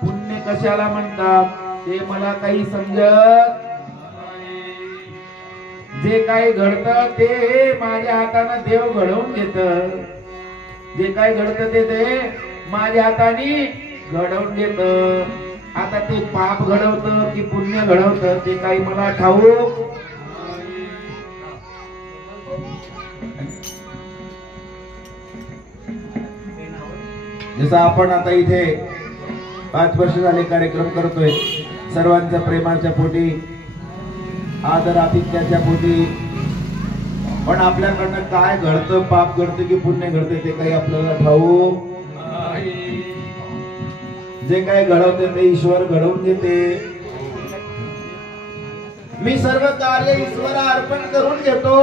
पुण्य कशाला म्हणतात ते मला काही समजत. जे काही घडतं ते माझ्या हाताने देव घडवून घेत. जे काही घडतं ते माझ्या हाताने घडवून घेत. आता ते पाप घडवतं की पुण्य घडवतं ते काही मला ठाऊक. जसं आपण आता इथे 5 वर्ष झाले कार्यक्रम करतोय, सर्वांच्या प्रेमाच्या पोटी, आदर आतिथ्याच्या पोटी, पण आपल्याकडनं काय घडतं, पाप घडतं की पुण्य घडतं ते काही आपल्याला ठाऊक. जे काही घडवते ते ईश्वर घडवून घेते. मी सर्व कार्य ईश्वरा अर्पण करून घेतो.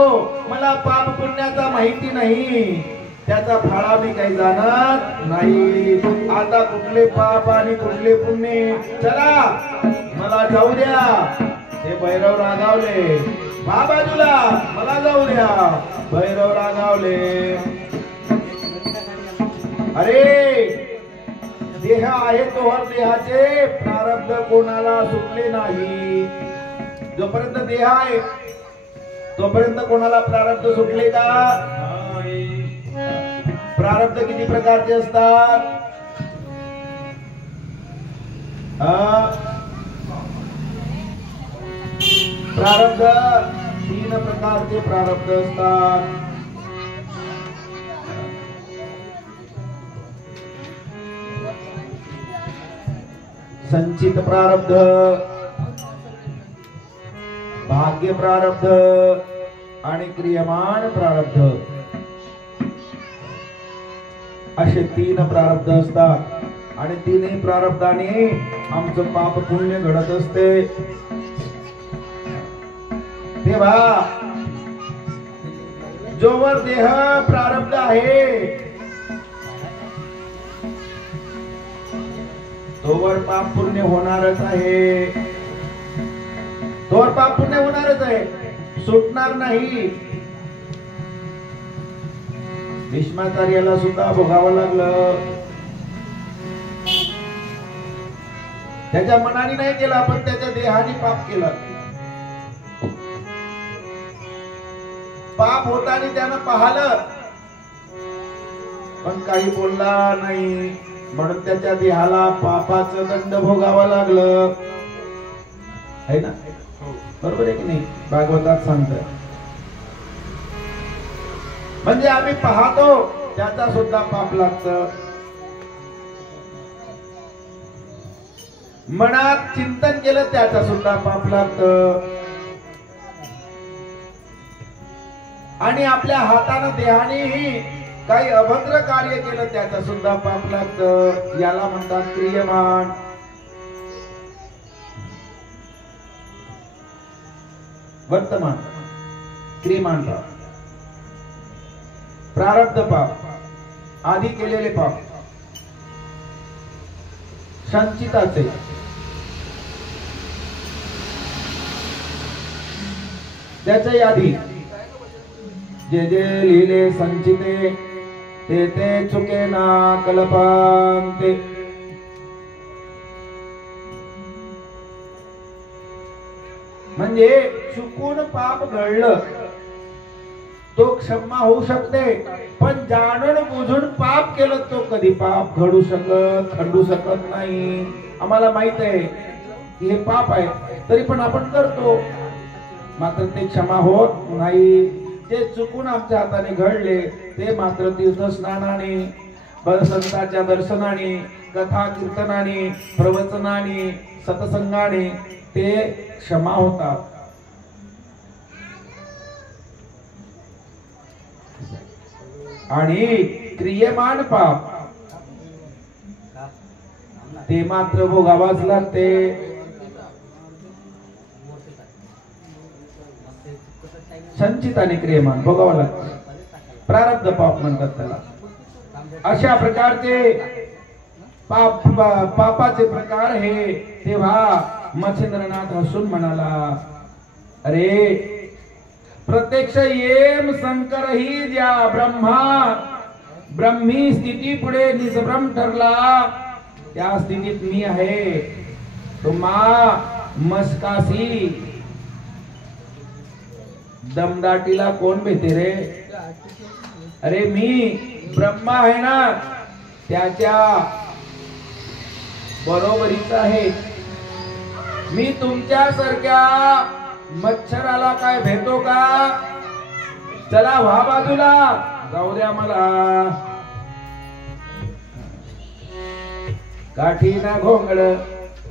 मला पाप पुण्याचा माहिती नाही, त्याचा फाळा मी काही जाणत नाही. आता कुठले पाप आणि कुठले पुण्य, चला मला जाऊ द्या. ते भैरव रागावले, बाजूला मला जाऊ द्या. भैरव रागावले, अरे देह आहे तोवर देहाचे प्रारब्ध कोणाला सुटले नाही. जोपर्यंत देह आहे तोपर्यंत कोणाला प्रारब्ध सुटले का? प्रारब्ध किती प्रकारचे असतात? प्रारब्ध 3 प्रकारचे प्रारब्ध असतात. संचित प्रारब्ध, भाग्य प्रारब्ध आणि क्रियमान प्रारब्ध असे 3 प्रारब्ध असतात. आणि 3ही प्रारब्धाने आमचं पाप पुण्य घडत असते. तेव्हा जोवर देह प्रारब्ध आहे तोवर पाप पुण्य होणारच आहे. तोवर पाप पुण्य होणारच आहे. सुटणार नाही. भीष्माचार्याला सुद्धा भोगावं लागलं. त्याच्या मनाने नाही केला, पण त्याच्या देहाने पाप केलं. पाप होताना त्यानं पाहिलं, पण काही बोलला नाही, म्हणून त्याच्या देहाला पापाचं दंड भोगावं लागलं. आहे ना, बरोबर आहे की नाही? भागवतात सांगतात. म्हणजे आम्ही पाहतो त्याचा सुद्धा पाप लागतं. मनात चिंतन केलं त्याचा सुद्धा पाप लागतं. आणि आपल्या हातानं देहानेही काही अभद्र कार्य केलं त्याचा सुद्धा पाप लागतं. याला म्हणतात क्रियमान. वर्तमान क्रियमान पाप, प्रारब्ध पाप, आधी केलेले पाप, संचिताचे. त्याच्या यादी जे जे लिहिले संचिते ते ते चुके ना कल्पांते. म्हणजे चुकून पाप घडलं तो क्षमा होऊ शकते, पण जाणून बुजून पाप केलं तो कधी पाप खंडू शकत नाही. आम्हाला माहित आहे की हे पाप आहे, तरी पण आपण करतो, मात्र ते क्षमा होत नाही. ते चुकून आमच्या हाताने घडले ते मात्र तीर्थस्नानाने, संतांच्या दर्शनाने, कथा कीर्तनाने, प्रवचनाने, सत्संगाने ते क्षमा होतात. आणि क्रियमान पाप ते मात्र भोगावाच लागते. संचित आणि क्रियमान भोगावं लागते. प्रारब्ध पाप म्हणतात त्याला. अशा प्रकारचे पापाचे प्रकार हे. तेव्हा मच्छिंद्रनाथ हसून म्हणाला, अरे प्रत्यक्ष येम शंकर ही ज्या ब्रह्मी स्थिती पुढे निजभ्रम ठरला, त्या स्थितीत मी आहे. तुम्हा मस्कासी दमदाटीला कोण भेटे रे? अरे मी ब्रह्मा आहे ना, त्याच्या बरोबरीचा आहे. मी तुमच्या सारख्या मच्छराला काय भेटो का? चला व्हा बाजूला, जाऊ द्या मला. काठी ना घोंगड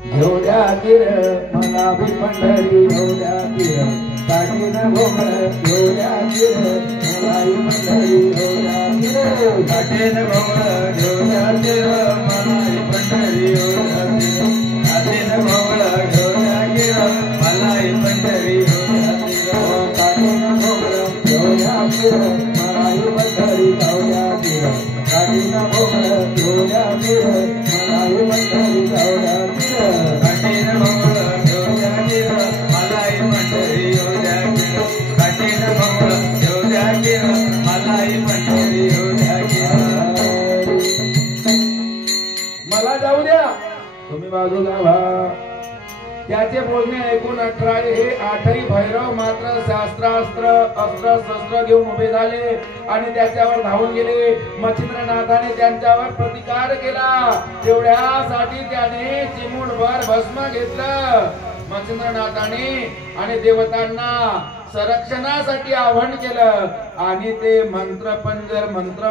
घेऊ द्या किर, मला भी पंढरी घेऊ द्या किर. काठी ना घोंगड घेऊ द्या किर, मला भी पंढरी घेऊ द्या किर. काठी ना घोंगड घेऊ द्या किर, मला भी पंढरी घेऊ द्या किर. काठी ना घोंगड घेऊ द्या किर, मला भी पंढरी घेऊ द्या किर. काठी ना घोंगड घेऊ द्या किर, मला भी पंढरी घेऊ द्या किर. काठी ना घोंगड घेऊ द्या किर, मला भी पंढरी घेऊ द्या किर. काठी ना घोंगड घेऊ द्या किर, मला भी पंढरी घेऊ द्या किर. काठी ना घोंगड घेऊ द्या किर, मला भी पंढरी घेऊ द्या किर. मला जाऊ द्या, तुम्ही बाजूला व्हा. त्याचे बोलणे ऐकून 18 हे 8ही भैरव मात्र शास्त्रास्त्र अस्त्र शस्त्र घेऊन उभे झाले आणि त्याच्यावर धावून गेले. मच्छिंद्रनाथाने त्यांच्यावर प्रतिकार केला. तेवढ्यासाठी त्याने चिमूटभर भस्म घेतलं. मच्छिंद्रनाथाने आणि देवतांना संरक्षणासाठी आवाहन केलं आणि ते मंत्रपंजर मंत्र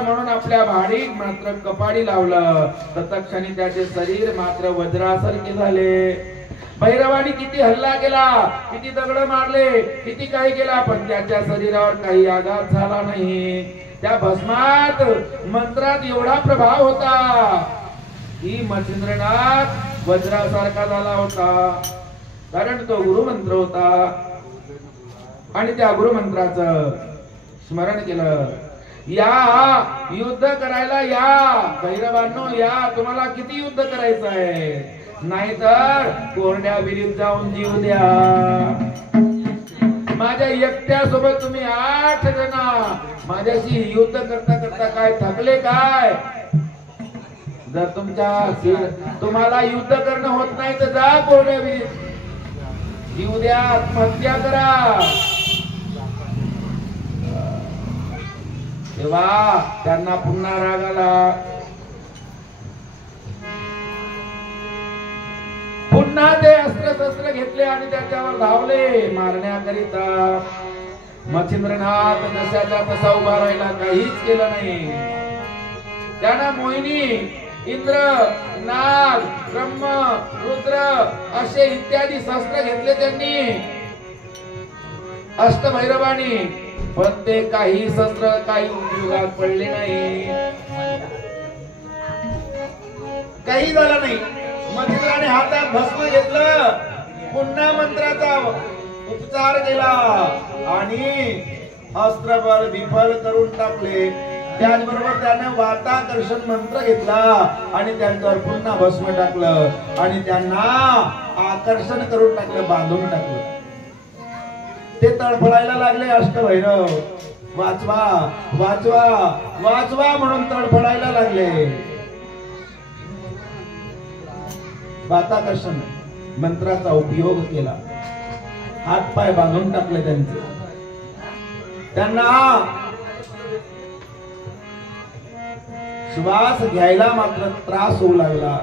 म्हणून आपल्या भाडीत मात्र कपाडी लावलं. तत्क्षणी त्याचे शरीर मात्र वज्रासारखे झाले. भैरवानी किती हल्ला केला, किती दगड मारले, किती काही केला, पण त्याच्या शरीरावर काही आघात झाला नाही. त्या भस्मात मंत्रात एवढा प्रभाव होता की मच्छिंद्रनाथ वज्रासारखा झाला होता. कारण तो गुरुमंत्र होता आणि त्या गुरुमंत्राचं स्मरण केलं. या युद्ध करायला या भैरवांनो, या तुम्हाला किती युद्ध करायचं आहे, नाहीतर कोरड्या विहिरीत जाऊन जीव द्या. माझ्या एकट्या सोबत तुम्ही 8 जण माझ्याशी युद्ध करता करता काय थकले काय? जर तुम्हाला युद्ध करणं होत नाही तर जा कोरड्या विहिरीत जीव द्या, आत्महत्या करा. तेव्हा त्यांना पुन्हा राग आला. पुन्हा ते अस्त्र घेतले आणि त्याच्यावर धावले मारण्याकरिता. मच्छिंद्रनाथ जशाच्या तसा उभा राहिला, काहीच केलं नाही. त्यांना मोहिनी, इंद्र, नाग, ब्रह्म, रुद्र असे इत्यादी शस्त्र घेतले त्यांनी, अष्टभैरवानी, पण ते काही शस्त्र काही उपयोगात पडले नाही, काही झालं नाही. मच्छिंद्राने हातात भस्म घेतलं, पुन्हा मंत्राचा उपचार केला आणि अस्त्रबळ विफल करून टाकले. त्याचबरोबर त्याने वाताकर्षण मंत्र घेतला आणि त्यांच्यावर पुन्हा भस्म टाकलं आणि त्यांना आकर्षण करून टाकलं, बांधून टाकलं. ते तळफळायला लागले. अष्टभैरव वाचवा वाचवा वाचवा म्हणून तळफळायला लागले. वाताकर्षण मंत्राचा उपयोग केला, हात पाय बांधून टाकले त्यांचे. त्यांना श्वास घ्यायला मात्र त्रास होऊ लागला.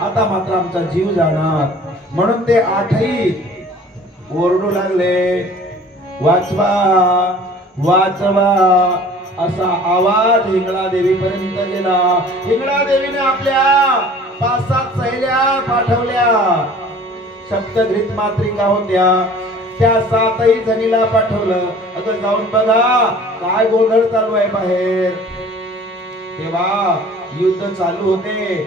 आता मात्र आमचा जीव जाणार म्हणून ते 8ही ओरडू लागले, वाचवा वाचवा असा आवाज हिंगळा देवी पर्यंत गेला. हिंगळा देवीने आपल्या 5-7 सहेल्या पाठवल्या. सप्तघ्रित मात्रिका होत्या, त्या 7ही जणीला पाठवलं. अगं जाऊन बघा काय गोंधळ चालू आहे बाहेर. तेव्हा युद्ध चालू होते.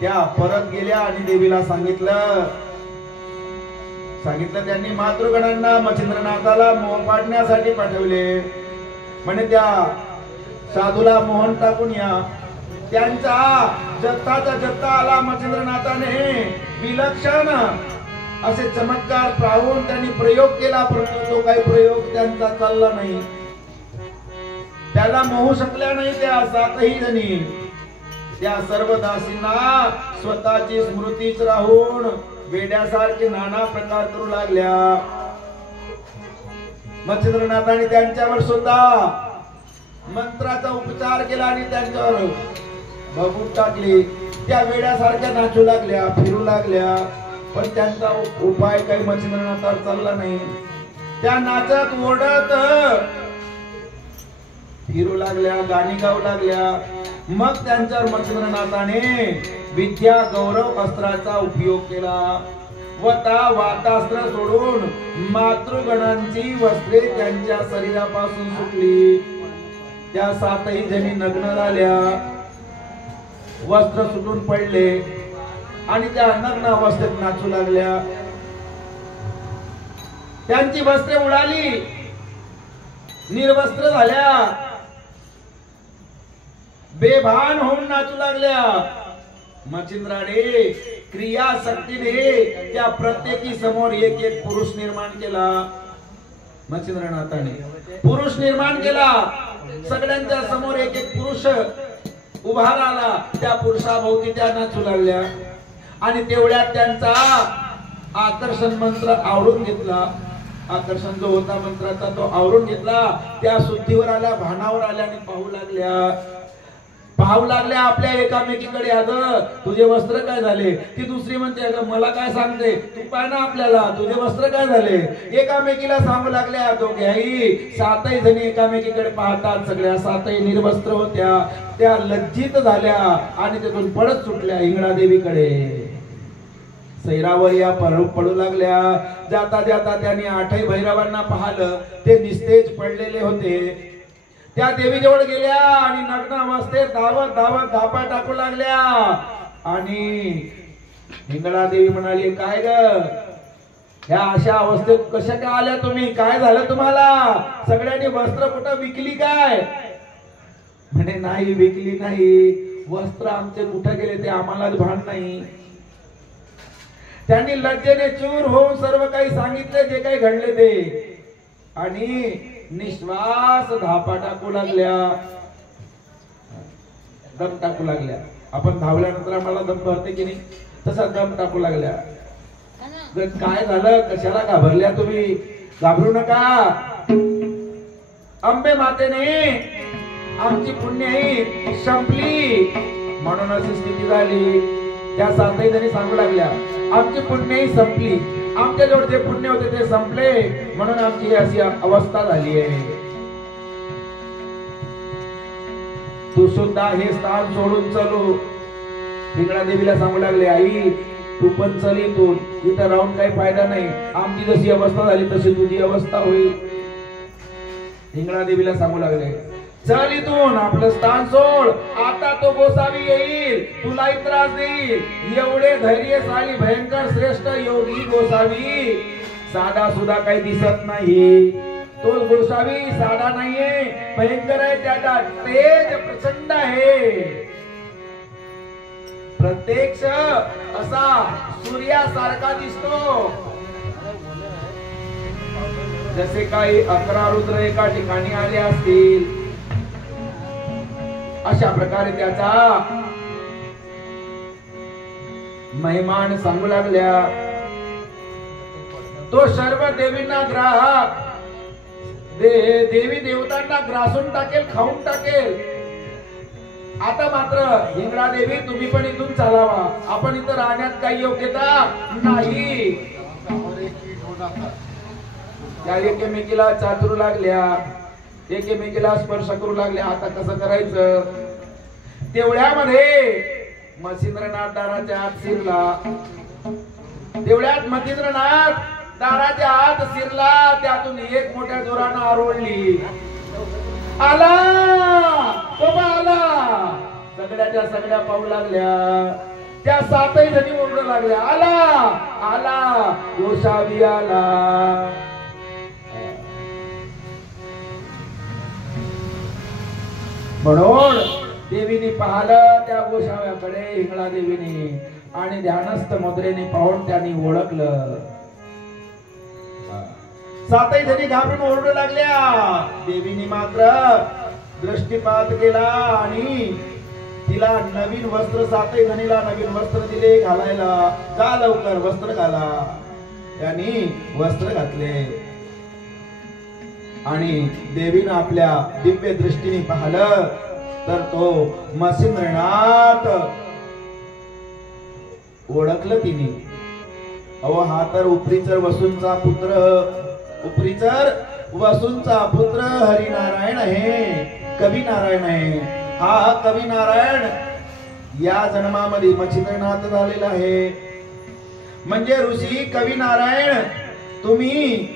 त्या परत गेल्या आणि देवीला सांगितलं त्यांनी मातृगणांना मच्छिंद्रनाथाला मोह पाडण्यासाठी पाठवले. म्हणे त्या साधूला मोहन टाकून या. त्यांचा जत्ताचा जत्ता आला. मच्छिंद्रनाथाने विलक्षण असे चमत्कार पाहून त्यांनी प्रयोग केला, परंतु तो काही प्रयोग त्यांचा चालला नाही. त्याला मोहू शकल्या नाही त्या 7ही जणी. त्या सर्व दासींना स्वतःची स्मृतीच राहून वेड्यासारखे नाना प्रकार करू लागल्या. मच्छिंद्रनाथाने त्यांच्यावर सुद्धा मंत्राचा उपचार केला आणि त्यांच्यावर भगून टाकली. त्या वेड्यासारख्या नाचू लागल्या, फिरू लागल्या, पण त्यांचा उपाय काही मच्छिंद्रनाथावर चालला नाही. त्या नाचत ओढत फिरू लागल्या, गाणी गाऊ लागल्या. मग त्यांच्यावर मच्छिंद्रनाथाने विद्या गौरव अस्त्राचा उपयोग केला. वातास्त्र सोडून मातृगणांची वस्त्रे त्यांच्या शरीरापासून सुटली. त्या 7ही जणी नग्न झाल्या, वस्त्र सुटून पडले आणि त्या नग्न अवस्थेत नाचू लागल्या. त्यांची वस्त्रे उडाली, निर्वस्त्र झाल्या, बेभान होऊन नाचू लागल्या. मच्छिंद्राने क्रियाशक्तीने त्या प्रत्येकी समोर एक एक पुरुष निर्माण केला. मच्छिंद्रनाथाने पुरुष निर्माण केला. सगळ्यांच्या समोर एक एक पुरुष उभा राहिला. त्या पुरुषाभोवती त्या नाचू लागल्या आणि तेवढ्यात त्यांचा आकर्षण मंत्र आवरून घेतला. आकर्षण जो होता मंत्राचा तो आवरून घेतला. त्या शुद्धीवर आल्या, भानावर आल्या आणि पाहू लागल्या आपल्या एकामेकीकडे. अगं तुझे वस्त्र काय झाले? ती दुसरी म्हणते अगं मला काय सांगते, तू पाह ना आपल्याला तुझे वस्त्र काय झाले. एकामेकीला सांगू लागल्या. दोघ्याही 7ही जणी एकामेकीकडे पाहतात. सगळ्या 7ही निर्वस्त्र होत्या. त्या लज्जित झाल्या आणि तिथून पळत सुटल्या हिंगळा देवीकडे. सैरावर या पडू लागल्या. जाता जाता त्यांनी 8ही भैरवांना पाहिलं. ते निस्तेज पडलेले होते. त्या देवी जवळ गेल्या आणि नग्न अवस्थेत धावत धावत धापा टाकू लागल्या. आणि हिंगळा देवी म्हणाली काय ग, ह्या अशा अवस्थेत कशा काय आल्या तुम्ही? काय झालं तुम्हाला? सगळ्यांनी वस्त्र कुठं विकली काय? म्हणे नाही, विकली नाही. वस्त्र आमचे कुठे गेले ते आम्हालाच भान नाही. त्यांनी लज्जेने चूर होऊन सर्व काही सांगितले, जे काही घडले ते. आणि निश्वास धापा टाकू लागल्या, दम टाकू लागल्या. आपण धावल्यानंतर आम्हाला दम भरते की नाही, तसा दम टाकू लागल्या. काय झालं, कशाला घाबरल्या तुम्ही? घाबरू नका. अंबे मातेने आमची पुण्यही संपली म्हणून अशी स्थिती झाली. त्या सातही जणी सांगू लागल्या, आमची पुण्यही संपली, आमच्या जवळ जे पुण्य होते ते संपले म्हणून आमची अशी अवस्था झाली आहे. तू सुद्धा हे स्थान सोडून चलो. हिंगणा देवीला सांगू लागले, आई तू पण चल इथून, इथं राहून काही फायदा नाही. आमची जशी अवस्था झाली तशी तुझी अवस्था होईल. हिंगणा देवीला सांगू लागले, चल इथून, आपलं स्थान सोड. आता तो गोसावी येईल, तुलाही त्रास देईल. एवढे धैर्यशाली भयंकर श्रेष्ठ योगी गोसावी साधा सुद्धा काही दिसत नाही. तो गोसावी साधा नाहीये, भयंकर आहे. त्याचा तेज प्रचंड आहे. प्रत्यक्ष असा सूर्यासारखा दिसतो. जसे काही 11 रुद्र एका ठिकाणी आले असतील, अशा प्रकारे त्याचा महिमान सांगू लागल्या. तो सर्व देवींना ग्राहक, देवी देवतांना ग्रासून टाकेल, खाऊन टाकेल. आता मात्र हिंगणा देवी तुम्ही पण इथून चालावा. आपण इथं राहण्यात काही योग्यता नाही. त्या एकमेकीला चातरू लागल्या, एकमेकीला स्पर्श करू लागल्या. आता कसं करायचं? तेवढ्यामध्ये मच्छिंद्रनाथ दाराच्या आत शिरला. तेवढ्यात मच्छिंद्रनाथ दाराच्या आत शिरला. त्यातून एक मोठ्या जोरानं आरोळली, आला बाबा आला. सगळ्याच्या सगळ्या पाहू लागल्या. त्या सातही जणी ओरडू लागल्या, आला आला, गोसावी आला. म्हणून देवीने पाहिलं त्या गोसाव्याकडे, हिंगणा देवीने, आणि ध्यानस्थ मुद्रेने पाहून त्यांनी ओळखलं. सातही जणी घाबरून ओरडू लागल्या. देवीने मात्र दृष्टिपात केला आणि तिला नवीन वस्त्र, सातही जणीला नवीन वस्त्र दिले घालायला. जा लवकर वस्त्र घाला. त्यांनी वस्त्र घातले आणि देवीनं आपल्या दिव्य दृष्टीने पाहिलं तर तो मच्छिंद्रनाथ ओळखलं तिने. अहो हा तर उपरीचर वसूंचा पुत्र, उपरीचर वसूंचा पुत्र हरिनारायण आहे, कवी नारायण आहे. हा कवी नारायण या जन्मामध्ये मच्छिंद्रनाथ झालेला आहे. म्हणजे ऋषी कवी नारायण तुम्ही,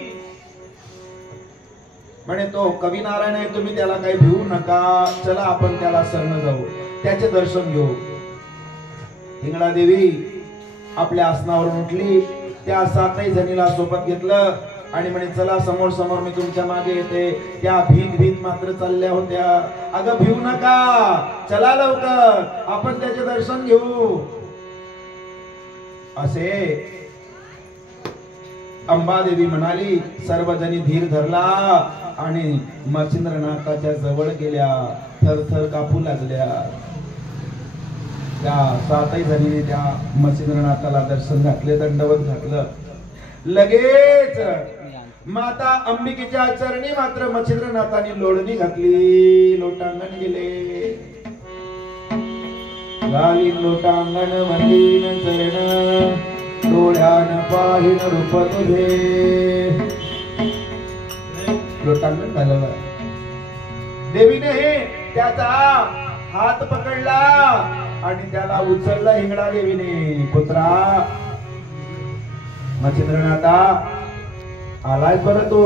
म्हणे तो कवी नारायण आहे, तुम्ही त्याला काही भिवू नका. चला आपण त्याला शरण जाऊ, त्याचे दर्शन घेऊ. हिंगणा देवी आपल्या आसनावरून उठली. त्या सातही जणीला सोबत घेतलं आणि म्हणे चला समोर समोर, मी तुमच्या मागे येते. त्या भीत भीत मात्र चालल्या होत्या. अगं भिवू नका, चला लवकर, आपण त्याचे दर्शन घेऊ. असे अंबादेवी म्हणाली. सर्वजणी धीर धरला आणि मच्छिंद्रनाथाच्या जवळ गेल्या. थरथर कापू लागल्या. त्या सातही जणीने त्या मच्छिंद्रनाथाला दर्शन घातले, दंडवत घातलं. लगेच माता अंबिकेच्या चरणी मात्र मच्छिंद्रनाथाने लोढणी घातली. लोटांगण गेले. घालीन लोटांगण वंदीन चरण, डोळ्यान पाहिन रूप तुझे. लोटांगण झालं. देवीने त्याचा हात पकडला आणि त्याला उचललं. हिंगणा देवीने, पुत्रा मच्छिंद्रनाथा आलाय परत तो,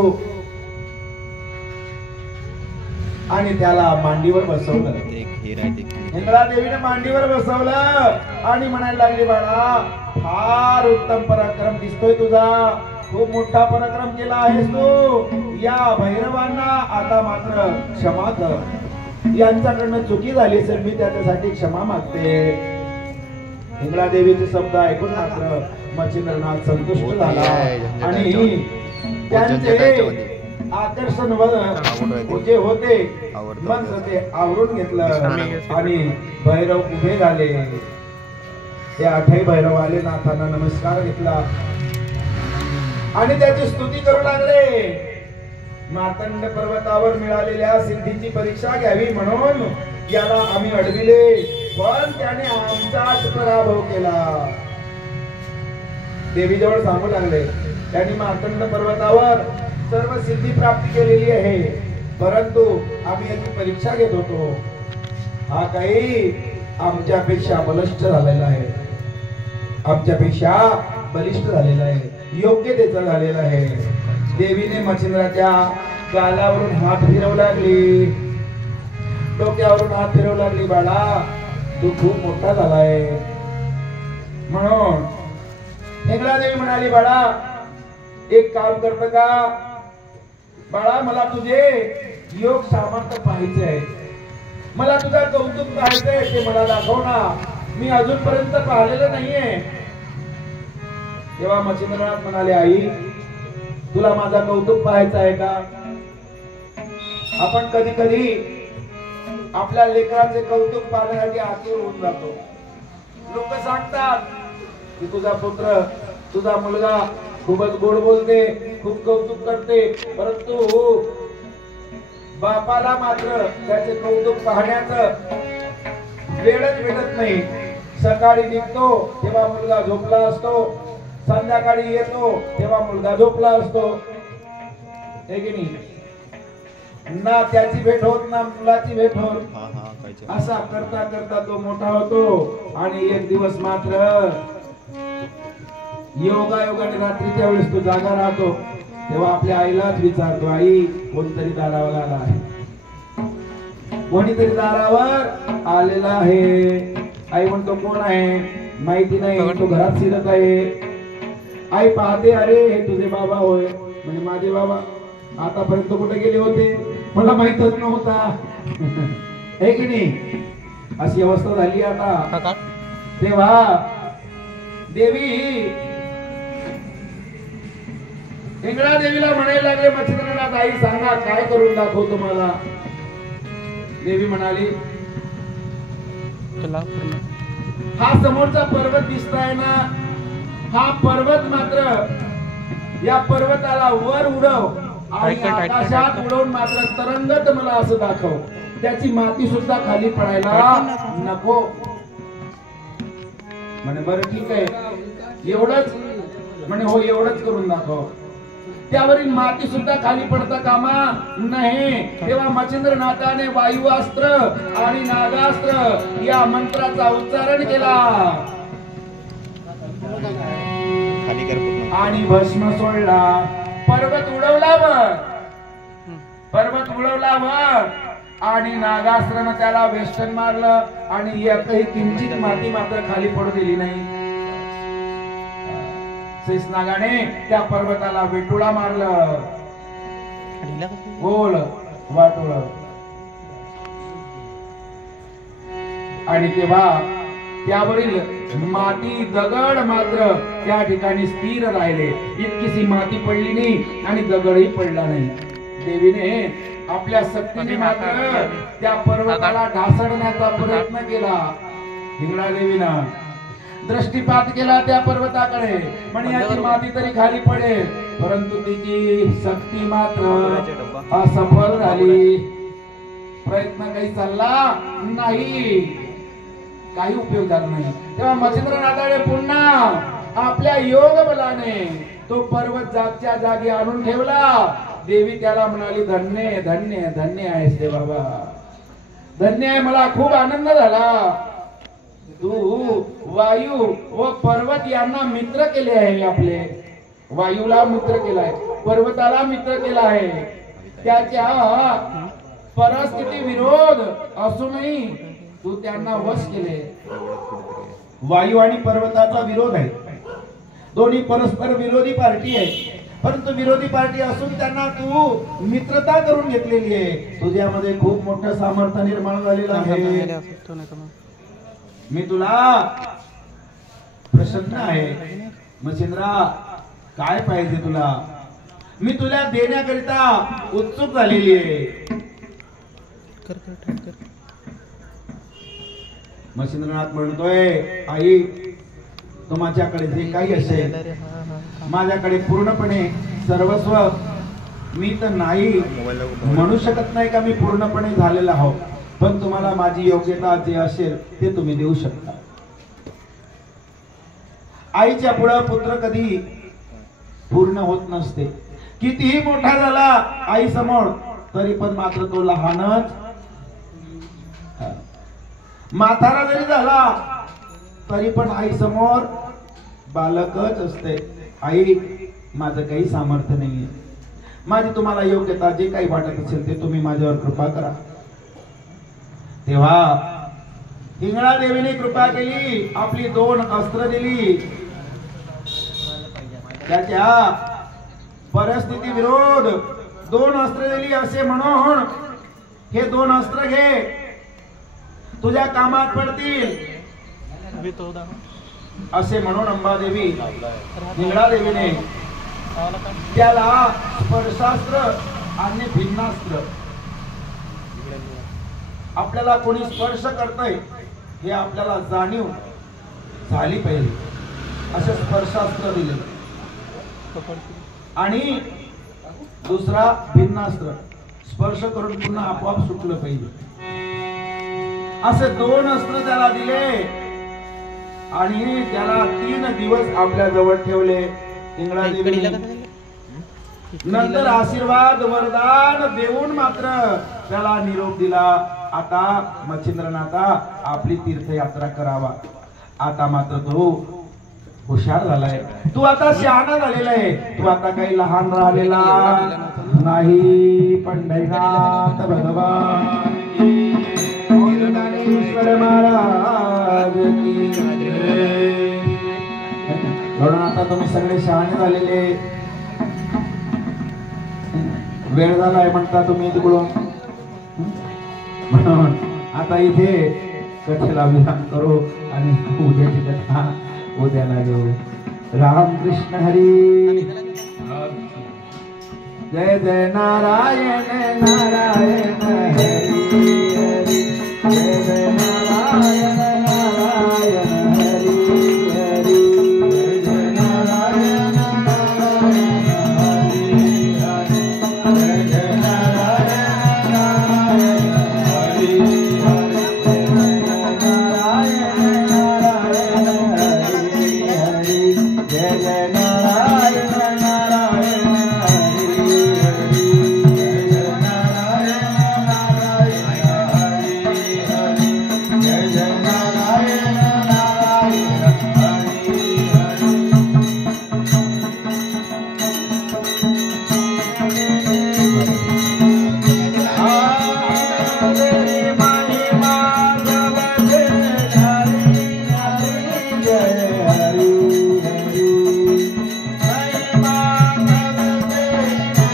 आणि त्याला मांडीवर बसवलं. हिंगणा देवीने मांडीवर बसवलं आणि म्हणायला लागली, बाळा फार उत्तम पराक्रम दिसतोय तुझा, खूप मोठा पराक्रम केला आहेस तू. या भैरवांना आता मात्र क्षमा कर. यांच्याकडनं चुकी झाली तर मी त्याच्यासाठी क्षमा मागते. इंगळा देवीचे शब्द ऐकून मात्र मच्छिंद्रनाथ संतुष्ट झाला आणि त्यांचे आकर्षण जे होते मन ते आवरून घेतलं आणि भैरव उभे झाले. ते आठही भैरव आले, नाथांना नमस्कार घेतला आणि त्याची स्तुती करू लागले. मार्तंड पर्वतावर मिळालेल्या सिद्धीची परीक्षा घ्यावी म्हणून याला आम्ही अडविले, पण त्याने आमचाच पराभव केला. देवीजवळ सांगू लागले, त्यांनी मार्तंड पर्वतावर सर्व सिद्धी प्राप्त केलेली आहे, परंतु आम्ही याची परीक्षा घेत होतो. हा काही आमच्यापेक्षा बलिष्ठ झालेला आहे, आमच्यापेक्षा बलिष्ठ झालेला आहे, योग्यतेचा झालेला आहे. देवीने मच्छिंद्राच्या गालावरून हात फिरवू लागली, डोक्यावरून हात फिरवू लागली. बाळा, तू खूप मोठा झालाय. म्हणून इंगळा देवी म्हणाली, बाळा एक काम करत का बाळा, मला तुझे योग सामर्थ्य पाहायचे आहे, मला तुझा कौतुक पाहायचंय, ते मला दाखव ना, मी अजूनपर्यंत पाहिलेलं नाहीये. तेव्हा मच्छिंद्रनाथ म्हणाले, आई तुला माझा कौतुक पाहायचं आहे का? आपण कधी कधी आपल्या लेकराचे कौतुक पाहण्यासाठी आतुर होऊन जातो. लोक सांगतात की तुझा पुत्र, तुझा मुलगा खूपच गोड बोलते, खूप कौतुक करते, परंतु बापाला मात्र त्याचे कौतुक पाहण्याचं वेळच भेटत नाही. सकाळी निघतो तेव्हा मुलगा झोपला असतो, संध्याकाळी येतो तेव्हा मुलगा झोपला असतो, हे की नाही? ना त्याची भेट होत ना मुलाची भेट होत. असा करता करता तो मोठा होतो आणि एक दिवस मात्र योगायोगाने रात्रीच्या वेळेस तो जागा राहतो. तेव्हा आपल्या आईलाच विचारतो, आई कोणतरी दारावर आला आहे, कोणीतरी दारावर आलेला आहे. आई म्हणतो, कोण आहे? माहिती नाही, तो घरात शिरत आहे. आई पाहते, अरे हे तुझे बाबा होय. म्हणजे माझे बाबा आतापर्यंत कुठे गेले होते, मला माहितच नव्हता, हे की नाही? अशी अवस्था झाली आता. तेव्हा देवी इंगळा देवीला म्हणायला लागले, मच्छिंद्रनाथ आई सांगा काय करून दाखव तुम्हाला. देवी म्हणाली, हा समोरचा पर्वत दिसताय ना, हा पर्वत मात्र, या पर्वताला वर उडव आणि आकाशात उडवून मात्र तरंगत मला असं दाखव, त्याची माती सुद्धा खाली पडायला नको. म्हणे बरं ठीक आहे, एवढंच? म्हणे हो, एवढंच करून दाखव. त्यावरील माती सुद्धा खाली पडता कामा नाही. तेव्हा मच्छिंद्रनाथाने वायुअस्त्र आणि नागास्त्र या मंत्राचा उच्चारण केला आणि भस्म सोडला. पर्वत उडवलावर, पर्वत उडवलावर आणि नागास्त्रानं त्याला वेष्टन मारलं आणि एकही किंचित माती मात्र खाली पडू दिली नाही. शेषनागाने त्या पर्वताला वेटुळा मारलं, गोल वाटोळ. आणि तेव्हा त्यावरील माती दगड मात्र त्या ठिकाणी स्थिर राहिले. इतकीशी माती पडली नाही आणि दगडही पडला नाही. देवीने आपल्या शक्तीने मात्र त्या पर्वताला ढासळण्याचा प्रयत्न केला. हिंगळा देवीनं दृष्टिपात केला त्या पर्वताकडे, पण याची माती तरी खाली पडेल, परंतु तिची शक्ती मात्र असफल झाली. प्रयत्न काही चालला नाही, काही उपयोग झाला नाही. तेव्हा मच्छिंद्रनाथाने पुन्हा आपल्या योग बलाने तो पर्वत जागच्या जागी आणून ठेवला. देवी त्याला म्हणाली, धन्य धन्य धन्य आहेस रे बाबा, धन्य आहे, मला खूप आनंद झाला. तू वायू व पर्वत यांना मित्र केले आहे. आपले वायूला मित्र केलाय, पर्वताला मित्र केला आहे. त्याच्या परिस्थिती विरोध असूनही तू त्यांना वश केले. वायू आणि पर्वताचा विरोध आहे, दोन्ही परस्पर विरोधी पार्टी आहे. परंतु विरोधी पार्टी असून त्यांना तू मित्रता करून घेतलेली आहे. तुझ्यामध्ये खूप मोठं सामर्थ्य निर्माण झालेलं आहे. मी तुला प्रसन्न आहे. मच्छिंद्रा, काय पाहिजे तुला? मी तुला देण्याकरिता उत्सुक झालेली आहे. मच्छिंद्रनाथ म्हणतोय, आई तुमच्याकडे जे काही असेल, माझ्याकडे पूर्णपणे सर्वस्व मी तर नाही म्हणू शकत नाही का मी पूर्णपणे झालेला आहो, पण तुम्हाला माझी योग्यता जे असेल ते तुम्ही देऊ शकता. आईच्या पुढे पुत्र कधी पूर्ण होत नसते. कितीही मोठा झाला आई समोर तरी पण मात्र तो लहानच. म्हातारा जरी झाला तरी पण आई समोर बालकच असते. आई, माझं काही सामर्थ्य नाहीये, माझी तुम्हाला योग्यता जे काही वाटत असेल ते तुम्ही माझ्यावर कृपा करा. तेव्हा हिंगळा देवीने कृपा केली, आपली 2 अस्त्र दिली. त्याच्या परिस्थिती विरोध 2 अस्त्र दिली. असे म्हणून हे 2 अस्त्र घे, तुझ्या कामात पडतील. असे म्हणून अंबादेवी हिंगळा देवीने त्याला स्पर्शास्त्र आणि भिन्नास्त्र, आपल्याला कोणी स्पर्श करतय हे आपल्याला जाणीव झाली पाहिजे, असे स्पर्शास्त्र दिले. आणि दुसरा भिन्नास्त्र, स्पर्श करून पुन्हा आपोआप सुटलं पाहिजे. असे 2 अस्त्र त्याला दिले आणि त्याला 3 दिवस आपल्या जवळ ठेवले हिंगळा देवीने. नंतर आशीर्वाद वरदान देऊन मात्र त्याला निरोप दिला. आता मच्छिंद्रनाथा, आपली तीर्थयात्रा करावा. आता मात्र तो हुशार झालाय, तू आता शहाणा झालेला आहे, तू आता काही लहान राहिलेला नाही. पंढरीनाथ भगवान ईश्वर महाराज की जय. म्हणून आता तुम्ही सगळे शहाणे झालेले, वेळ झालाय म्हणता तुम्ही तिकडून. म्हणून आता इथे कथेला विराम करू आणि उद्याची कथा उद्याला घेऊ. रामकृष्ण हरी. जय जय नारायण नारायण हरी हरी. जय जय नारायण नारायण हरी हरी. जय जय नारायण नारायण हरी हरी. जय जय नारायण नारायण हरी हरी. जय जय नारायण नारायण हरी हरी. जय जय नारायण नारायण हरी हरी. जय जय नारायण नारायण हरी हरी. हरे महिमा जगते हरी हरी. जय हरी हरी. महिमा जगते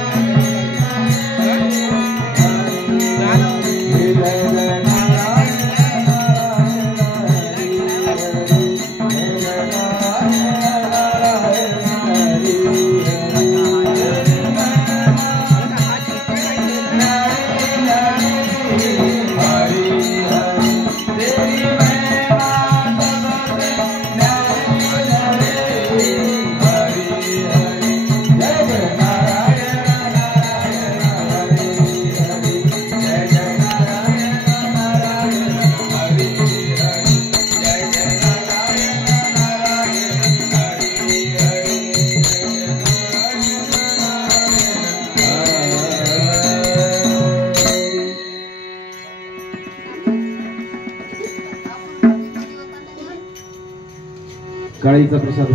हरी हरी. जय जय नारायण नारायण हरी हरी. जय जय नारायण नारायण हरी काळीचा प्रसाद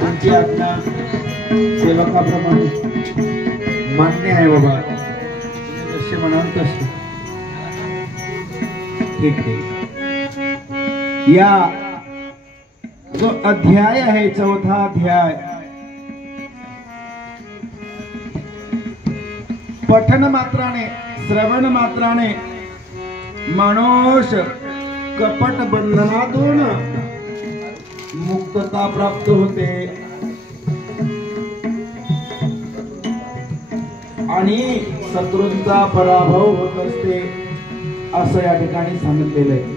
तुमची आज्ञा सेवकाप्रमाणे मान्य आहे बाबा. जसे म्हणाल तसे ठीक आहे. या जो अध्याय आहे, चौथा अध्याय, पठन मात्राने, श्रवण मात्राने माणूस कपट बंधनातून मुक्तता प्राप्त होते आणि शत्रूंचा पराभव होत असते, असं या ठिकाणी सांगितलेलं आहे.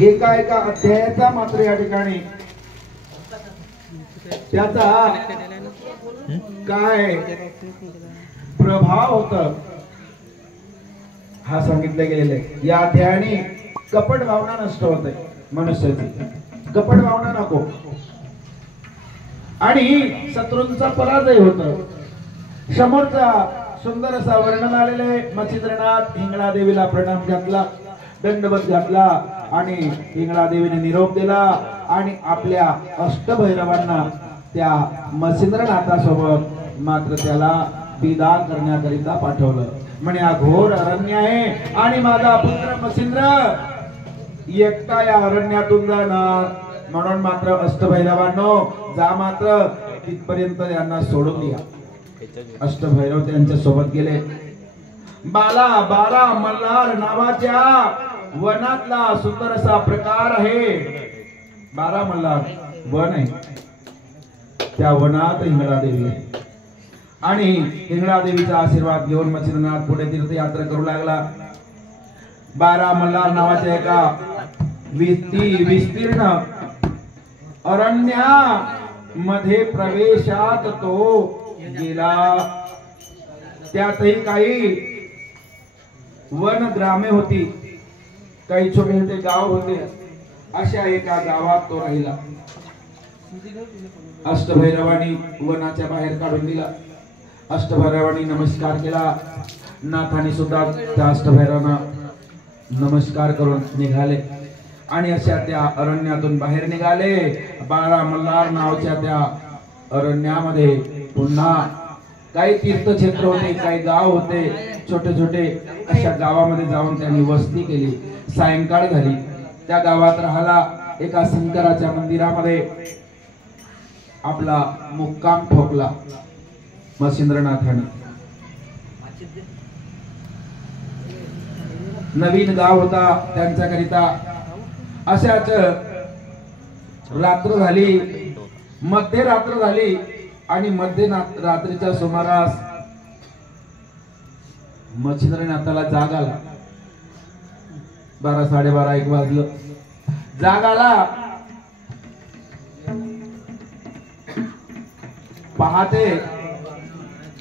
एका एका अध्यायाचा मात्र या ठिकाणी त्याचा काय प्रभाव होत हा सांगितलं गेलेलं आहे. या अध्यायाने कपट भावना नष्ट होते मनुष्याची, कपट भावना नको आणि शत्रूंचा पराजय होत. समोरचा सुंदर असा वर्णन आलेले. मच्छिंद्रनाथ हिंगळा देवीला प्रणाम घातला, दंडवत घातला आणि हिंगळा देवीने निरोप दिला आणि आपल्या अष्टभैरवांना त्या मच्छिंद्रनाथासोबत मात्र त्याला विदा करण्याकरिता पाठवलं. म्हणे हा घोर अरण्य आहे आणि माझा पुत्र मच्छिंद्र एकटा या अरण्यातून जाणार, म्हणून मात्र अष्टभैरवांनो जा, मात्र तिथपर्यंत यांना सोडून द्या. अष्टभैरव त्यांच्या सोबत गेले. बारा मल्हार नावाच्या वनातला सुंदर असा प्रकार आहे. 12 मल्हार वन आहे, त्या वनात हिंगळा देवी आहे आणि हिंगळा देवीचा आशीर्वाद घेऊन मच्छिंद्रनाथ पुढे तीर्थयात्रा करू लागला. 12 मल्हार नावाच्या एका विस्तीर्ण अरण्यामध्ये प्रवेशात तो गेला. त्यातही काही वन ग्रामे होती, काही छोटे छोटे गाव होते. अशा एका गावात तो राहिला. अष्टभैरवानी वनाच्या बाहेर काढून दिला. अष्टभैरवानी नमस्कार केला. नाथाने सुद्धा त्या अष्टभैरवांना नमस्कार करून निघाले आणि अशा त्या अरण्यातून बाहेर निघाले. 12 मल्हार नावाच्या त्या अरण्यामध्ये पुन्हा काही तीर्थक्षेत्र होते, काही गाव होते छोटे छोटे. अशा गावामध्ये जाऊन त्यांनी वस्ती केली. सायंकाळ झाली. त्या गावात राहिला. एका शंकराच्या मंदिरामध्ये आपला मुक्काम ठोकला मच्छिंद्रनाथाने. नवीन गाव होता त्यांच्याकरिता. अशाच रात्र झाली, मध्यरात्र झाली आणि मध्यरात्रीच्या सुमारास मच्छिंद्रनाथाला जाग आला. 12, 12:30, 1 वाजलं. जाग आला. पाहते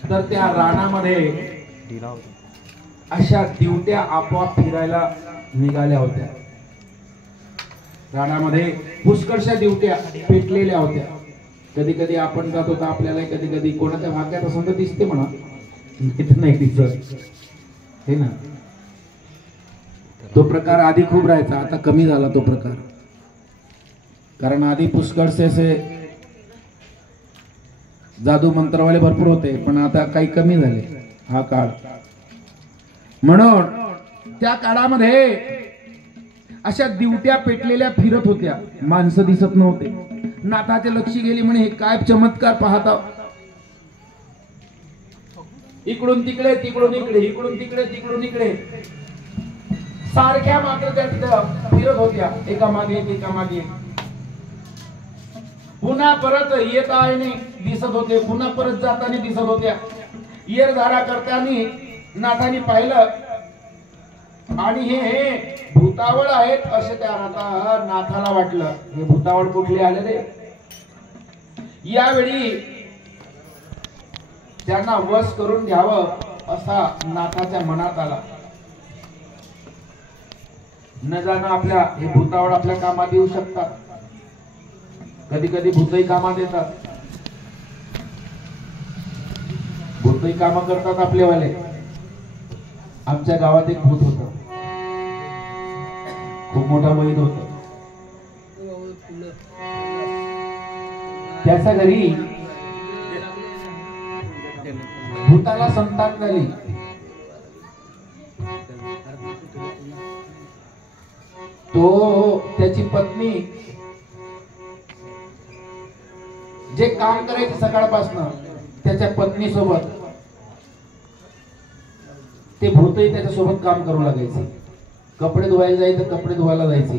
तर त्या रानामध्ये अशा दिवट्या आपोआप फिरायला निघाल्या होत्या. रानामध्ये पुष्कळशा दिवट्या पेटलेल्या होत्या. कधी कधी आपण जात होता, आपल्याला कधी कधी कोणाच्या भाग्यात असं तर दिसते म्हणा, इथे नाही दिसत हे ना. तो प्रकार आधी खूप राहायचा, आता कमी झाला तो प्रकार. कारण आधी पुष्कळसे असे जादू मंत्रवाले भरपूर होते, पण आता काही कमी झाले हा काळ. म्हणून त्या काळामध्ये अशा दिवट्या पेटलेल्या फिरत होत्या. माणसं दिसत नव्हते. नाथाचे लक्ष गेली. म्हणे हे काय चमत्कार पाहता. इकडून तिकडे, तिकडून इकडे, इकडून तिकडे, तिकडून इकडे सारख्या मात्र त्या तिथं फिरत होत्या, एका मागे एक, एका मागे एक. पुन्हा परत येत आहे दिसत होते, पुन्हा परत जाताना दिसत होत्या. येरधारा करताना नाथाने पाहिलं आणि हे भूतावळ आहेत असे त्या नाथाला वाटलं. हे भूतावळ कुठले आले रे. यावेळी त्यांना वश करून घ्यावं असा नाथाच्या मनात आला. न जाणं आपल्या हे भूतावळ आपल्या कामात येऊ शकतात. कधी कधी भूतही कामात येतात. भूतही काम करतात आपलेवाले. आमच्या गावात एक भूत होत, खूप मोठा वैद होत. त्याच्या घरी भूताला संतान झाली. तो त्याची पत्नी जे काम करायचे सकाळपासून त्याच्या पत्नी सोबत ते भूतही त्याच्यासोबत काम करू लागायचे. कपडे धुवायला जायचं तर कपडे धुवायला जायचे,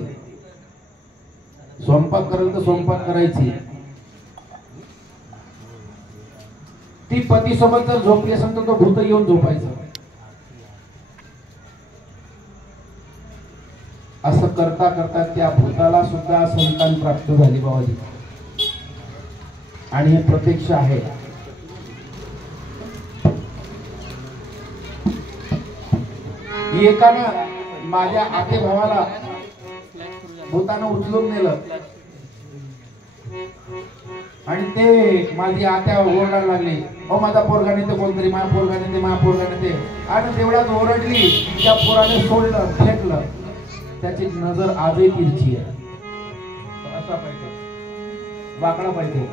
स्वयंपाक करायला तर स्वयंपाक करायची. ती पती सोबत जर झोपली असेल तर तो भूत येऊन झोपायचा. असं करता करता त्या भूताला सुद्धा संतान प्राप्त झाली बाबाजी. आणि हे प्रत्यक्ष आहे. एकानं माझ्या आते भावाला भूतानं उचलून नेलं आणि ते माझी आत्या ओरडायला लागली, ओ माझा पोरगा नेते कोणतरी, माझा पोरगा नेते, माझा पोरगा नेते. आणि तेवढ्यात ओरडली, त्या पोराने सोडलं, फेकलं. त्याची नजर आजही तिरछी आहे. असा पाहिजे, वाकडा पाहिजे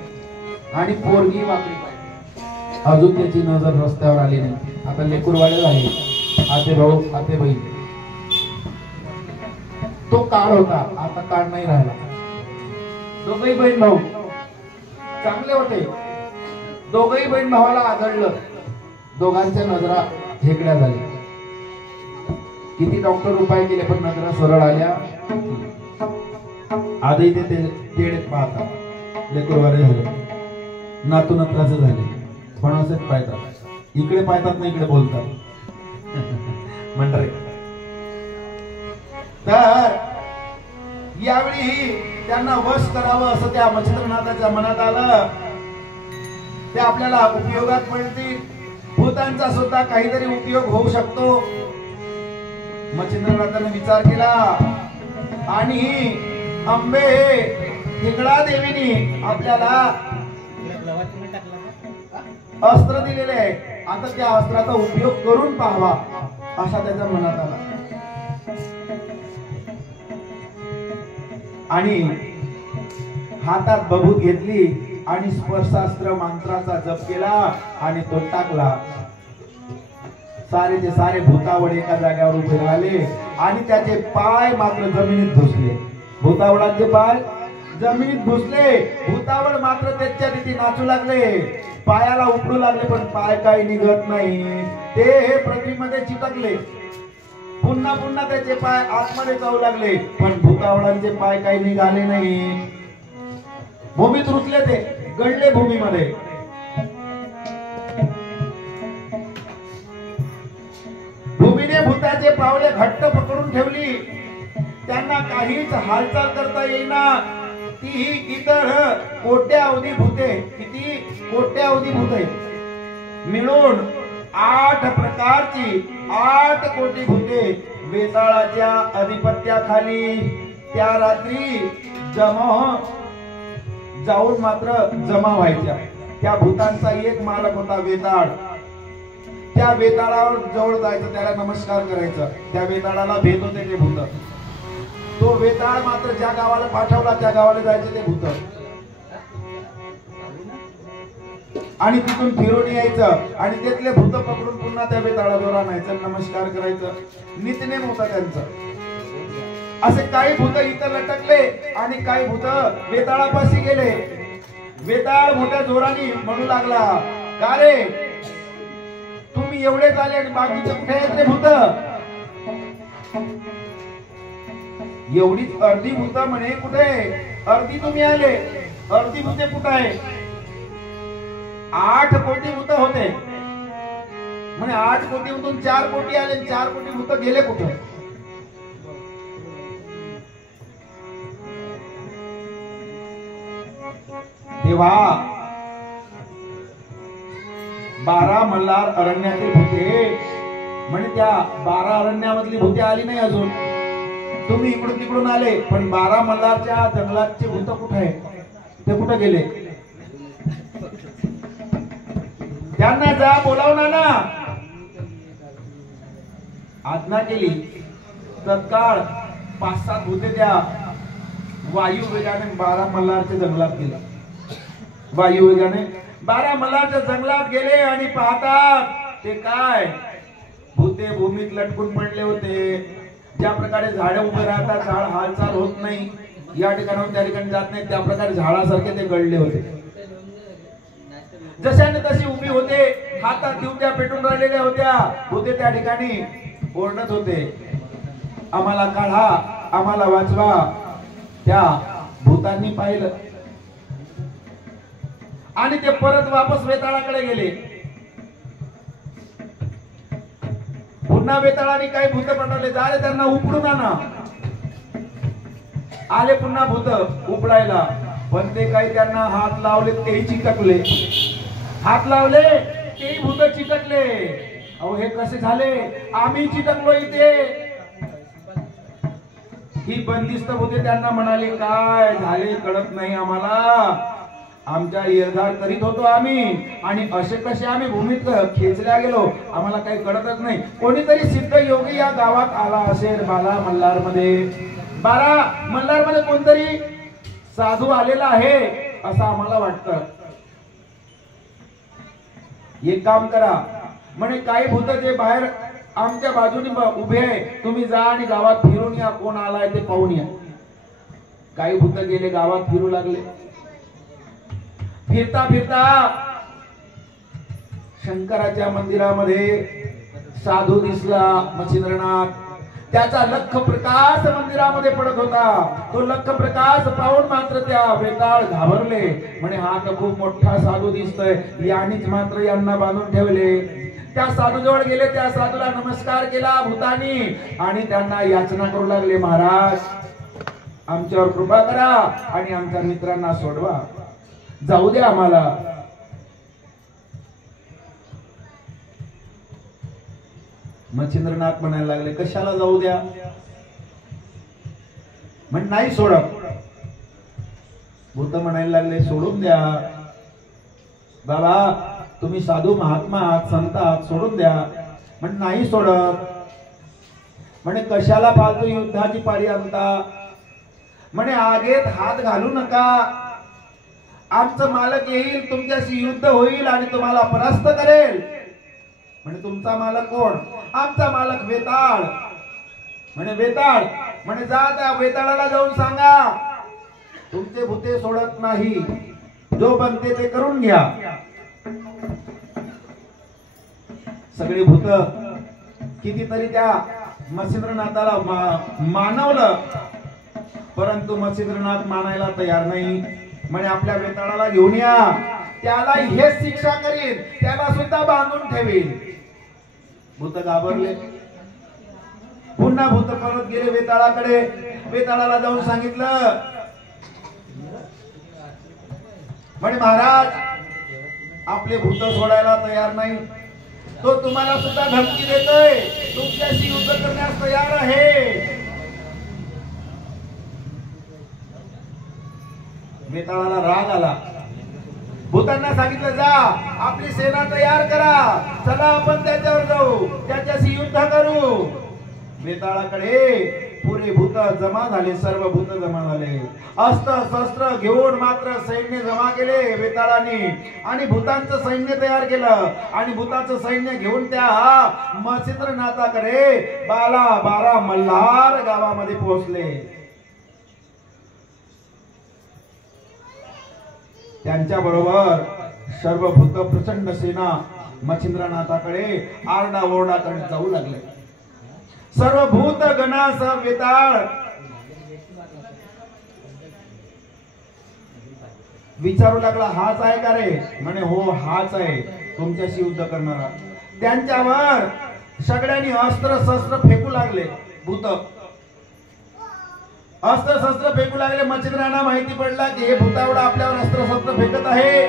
आणि पोरगी वाकडी पाहिजे. अजून त्याची नजर रस्त्यावर आली नाही. आता लेकरवाडे झाले, आते भाऊ आते बहीण. तो काळ होता, आता काळ नाही राहिला. दोघही बहीण भाऊ चांगले होते. दोघही बहीण भावाला आदळलं. दोघांच्या नजरा हेकड्या झाल्या. किती डॉक्टर उपाय केले पण नजरा सरळ आल्या. आजही ते तेडेत पाहतात. लेकरवारे झाले, नातू नत्राचे झाले, पण असेच पाहतात. इकडे पाहतात ना इकडे बोलतात. म्हणतात तर यावेळी त्यांना वश करावं असं त्या मच्छिंद्रनाथाच्या मनात आलं. ते आपल्याला उपयोगात पडतील. भूतांचा सुद्धा काहीतरी उपयोग होऊ शकतो. मच्छिंद्रनाथाने विचार केला आणि अंबे हिंगळा देवीने आपल्याला अस्त्र दिलेले आहे. आता त्या अस्त्राचा उपयोग करून पाहावा असा त्याच्या मनात आला. आणि हातात बबूत घेतली आणि स्पर्शास्त्र मंत्राचा जप केला आणि तो टाकला. सारेचे सारे भूतावळ एका जागेवर उभे राहिले आणि त्याचे पाय मात्र जमिनीत घुसले. भूतावळांचे पाय जमिनीत घुसले. भूतावळ मात्र त्याच्या तिथे नाचू लागले. पायाला उपडू लागले पण पाय काही निघत नाही. ते पृथ्वीमध्ये चिटकले. पुन्हा पुन्हा त्याचे पाय आतमध्ये जाऊ लागले पण भूतावळांचे पाय काही निघाले नाही. भूमीत रुतले, ते गळले भूमीमध्ये. भूमीने भूताचे पावले घट्ट पकडून ठेवली. त्यांना काहीच हालचाल करता येईना. तीही इतर कोट्यावधी भूते, किती कोट्यावधी भूते मिळून 8 प्रकारची 8 कोटी भूते वेताळाच्या अधिपत्याखाली त्या रात्री जाऊन मात्र जमा व्हायच्या. त्या भूतांचा एक मालक होता वेताळ. त्या वेताळावर जवळ जायचं, त्याला नमस्कार करायचं. त्या वेताळाला भेट होते ते भूत. तो वेताळ मात्र ज्या गावाला पाठवला त्या गावाला जायचे ते भूत. आणि तिथून फिरून यायचं आणि तिथले भूत पकडून पुन्हा त्या वेताळावर आणायचं, नमस्कार करायचं. नित्यनेम होता त्यांचं. असे काही भूत इथं लटकले आणि काही भूत वेताळापाशी गेले. वेताळ मोठ्या जोराने म्हणू लागला, का रे तुम्ही एवढे झाले आणि बाकीचे कुठे आहेत रे भूत? एवढीच अर्धी भूत म्हणे कुठे? अर्धी तुम्ही आले, अर्धी भूते कुठे आहे? 8 कोटी भूत होते म्हणे. 8 कोटी मधून 4 कोटी आले, 4 कोटी भूत गेले कुठे? तेव्हा 12 मल्हार अरण्यातील भूते म्हणे त्या 12 अरण्यामधली भूते आली नाही अजून. तुम्ही इकडून तिकडून आले पण 12 मल्हारच्या जंगलातचे भूत कुठे आहे? ते कुठे गेले? त्यांना जा बोलावून आणा. आज्ञा केली. तत्काळ 5-7 भूते त्या वायू वेगाने 12 मल्हारच्या जंगलात गेले. वायू वेगाने 12 मल्हारच्या जंगलात गेले आणि पाहतात ते काय भूते भूमीत लटकून पडले होते. ज्या प्रकारे झाडे उभे राहतात, झाड हालचाल होत नाही, या ठिकाणाहून त्या ठिकाणी जात नाही, त्या प्रकारे झाडासारखे ते गळले होते. जशाने तशी उभी होते, हातात दिवट्या पेटून राहिलेल्या होत्या. होते त्या ठिकाणी ओरडत होते, आम्हाला काढा, आम्हाला वाचवा. त्या भूतांनी पाहिलं आणि ते परत वापस वेताळाकडे गेले. पुन्हा वेताळाने काही भूत पाठवले, झाले त्यांना उपडून आणा. आले पुन्हा भूत उपडायला, पण ते काही त्यांना हात लावले तेही चिकटले. हात लावले तेही भूत चिकटले. अहो हे कसे झाले? आम्ही चिकटलो इथे. ही बंदिस्त भूते त्यांना म्हणाले, काय झाले कळत नाही आम्हाला. आमच्या येरधार करीत होतो आम्ही आणि असे कसे आम्ही भूमीत खेचल्या गेलो, आम्हाला काही कळतच नाही. कोणीतरी सिद्ध योगी या गावात आला असेल. बाला मल्हार मध्ये कोणतरी साधू आलेला आहे असं आम्हाला वाटतं. एक काम करा म्हणे, काही भूत जे बाहेर आमच्या बाजूने उभे आहे, तुम्ही जा आणि गावात फिरून या, कोण आलाय ते पाहून या. काही भूत गेले, गावात फिरू लागले. फिरता फिरता शंकराच्या मंदिरामध्ये साधू दिसला मच्छिंद्रनाथ. त्याचा लख प्रकाश मंदिरामध्ये पडत होता. तो लख प्रकाश पाहून मात्र त्या वेताळ घाबरले. म्हणे, हा तर खूप मोठा साधू दिसतोय, यानेच मात्र यांना बांधून ठेवले. त्या साधू जवळ गेले, त्या साधूला नमस्कार केला भूतानी आणि त्यांना याचना करू लागले, महाराज आमच्यावर कृपा करा आणि आमच्या मित्रांना सोडवा, जाऊ द्या आम्हाला. मच्छिंद्रनाथ म्हणायला लागले, कशाला जाऊ द्या? म्हण नाही सोडत. भूत म्हणायला लागले, सोडून द्या बाबा, तुम्ही साधू महात्मा आहात, संत आहात, सोडून द्या. म्हण नाही सोडत. म्हणे कशाला फालतू युद्धाची पारी आणता? म्हणे आगेत हात घालू नका. आमचं मालक येईल, तुमच्याशी युद्ध होईल आणि तुम्हाला परास्त करेल. म्हणे तुमचा मालक कोण? आमचा मालक वेताळ. म्हणे वेताळ? म्हणे जा त्या वेताळाला जाऊन सांगा, तुमचे भूते सोडत नाही, जो बनते ते करून घ्या. सगळी भूत कितीतरी त्या मच्छिंद्रनाथाला मानवलं, परंतु मच्छिंद्रनाथ मानायला तयार नाही. म्हणे आपल्या वेताळाला घेऊन या, त्याला हेच शिक्षा करीन, त्याला सुद्धा बांधून ठेवीन. भूत घाबरले. पुन्हा भूत परत गेले वेताळाकडे. वेताळाला जाऊन सांगितलं, म्हणे महाराज आपले भूत सोडायला तयार नाही, तो तुम्हाला सुद्धा धमकी देतोय, तुमच्याशी युद्ध करण्यास तयार आहे. वेताळाला राग आला. भूतांना सांगितलं, जा आपली सेना तयार करा, चला आपण त्याच्यावर जाऊ, त्याच्याशी युद्ध करू. वेताळाकडे पुरे भूत जमा झाले, सर्व भूत जमा झाले. अस्त्र शस्त्र घेऊन मात्र सैन्य जमा केले वेताळाने आणि भूतांचं सैन्य तयार केलं आणि भूताचं सैन्य घेऊन त्या मच्छिंद्रनाथाकडे बाला मल्हार गावामध्ये पोहोचले. त्यांच्या बरोबर सर्व भूत प्रचंड सेना मच्छिंद्रनाथाकडे आरडा ओरडा करत जाऊ लागले. सर्व भूत गणासह वेताळ विचारू लागला, हाच आहे का रे? म्हणे हो हाच आहे, तुमच्याशी युद्ध करणारा. त्यांच्यावर सगळ्यांनी अस्त्र शस्त्र फेकू लागले. भूत अस्त्र शस्त्र फेकू लागले. मच्छिंद्रांना माहिती पडला की हे भूतावडा आपल्यावर अस्त्र शस्त्र फेकत आहे.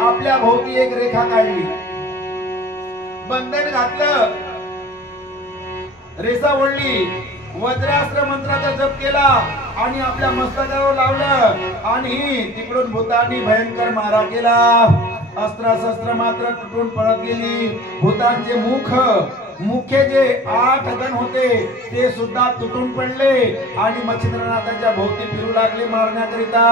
आपल्या भोवती एक रेखा काढली, बंधन घातलं, रेषा ओढली, वज्रास्त्र मंत्राचा जप केला आणि आपल्या मस्तकावर लावलं आणि तिकडून भूतांनी भयंकर मारा केला. अस्त्र शस्त्र मात्र तुटून पळत गेली. भूतांचे मुख्य जे 8 गण होते ते सुद्धा तुटून पडले आणि मच्छिंद्रनाथाच्या भोवती फिरू लागले मारण्याकरिता.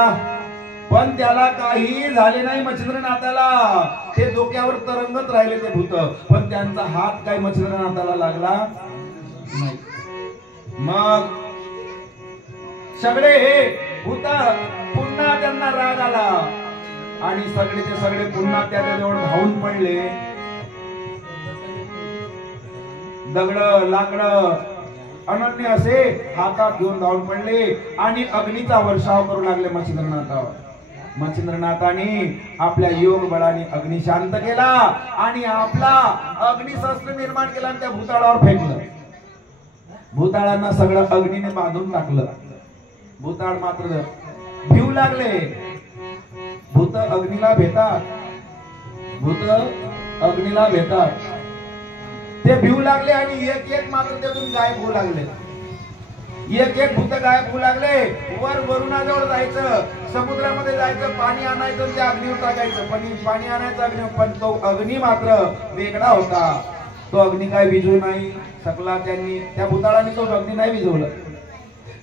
पण त्याला काही झाले नाही. मच्छिंद्रनाथाला ते डोक्यावर तरंगत राहिले ते भूत, पण त्यांचा हात काही मच्छिंद्रनाथाला लागला नाही. मग सगळे हे भूत पुन्हा त्यांना राग आला. आणि सगळेचे सगळे पुन्हा त्याच्याजवळ धावून पडले. दगड लाकड अनन्य असे हातात घेऊन धावून पडले आणि अग्नीचा वर्षाव करू लागले मच्छिंद्रनाथावर. मच्छिंद्रनाथाने आपल्या योग बळाने अग्नी शांत केला आणि आपला अग्निशस्त्र निर्माण केला आणि त्या भूताळावर फेकलं. भूताळांना सगळं अग्नीने बांधून टाकलं. भूताळ मात्र भिवू लागले. भूत अग्नीला भेतात. भूत अग्नीला भेतात. ते भिवू लागले आणि एक एक मात्र त्यातून गायब होऊ लागले. एक एक भूत गायब होऊ लागले. वर वरुणाजवळ जायचं, समुद्रामध्ये जायचं, पाणी आणायचं, त्या अग्नीवर टाकायचं. पण पाणी आणायचं अग्नी, पण तो अग्नी मात्र वेगळा होता. तो अग्नी काय विझू नाही शकला. त्यांनी त्या भूताळाने तो अग्नी नाही विझवलं.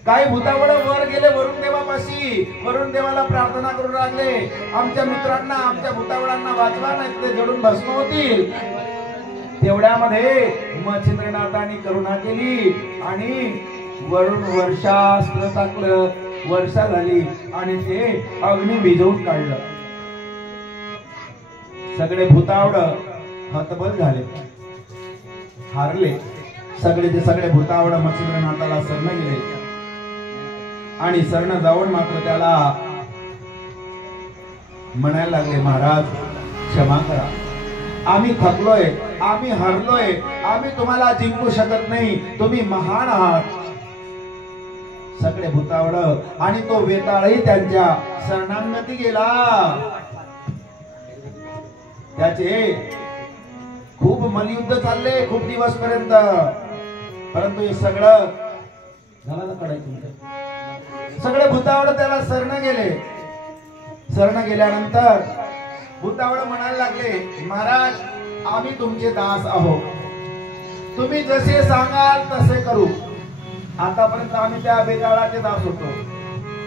काही भूतावळ वर गेले वरुण देवापाशी. वरुण देवाला प्रार्थना करू लागले, आमच्या मित्रांना, आमच्या भूतावळांना वाचवा, नाही ते जडून भस्म होतील. तेवढ्यामध्ये मच्छिंद्रनाथाने करुणा केली आणि वरून वर्षास्त्र टाकलं. वर्षा झाली आणि ते अग्नी विझवून काढलं. सगळे भूतावड हतबल झाले, हारले. सगळेचे सगळे भूतावड मच्छिंद्रनाथाला शरण गेले आणि शरण जाऊन मात्र त्याला म्हणायला लागले, महाराज क्षमा करा, आम्ही थकलोय, आम्ही हरलोय, आम्ही तुम्हाला जिंकू शकत नाही, तुम्ही महान आहात. सगळे भूतावड आणि तो वेताळही त्यांच्या शरणागती गेला. त्याचे खूप मल्लयुद्ध चालले खूप दिवस पर्यंत, परंतु हे सगळं झालं कळायचं. सगळे भूतावड त्याला शरण गेले. शरण गेल्यानंतर भूतावड म्हणायला लागले, महाराज आम्ही तुमचे दास आहोत, तुम्ही जसे सांगाल तसे करू. आतापर्यंत आम्ही त्या वेताळाचे दास होतो,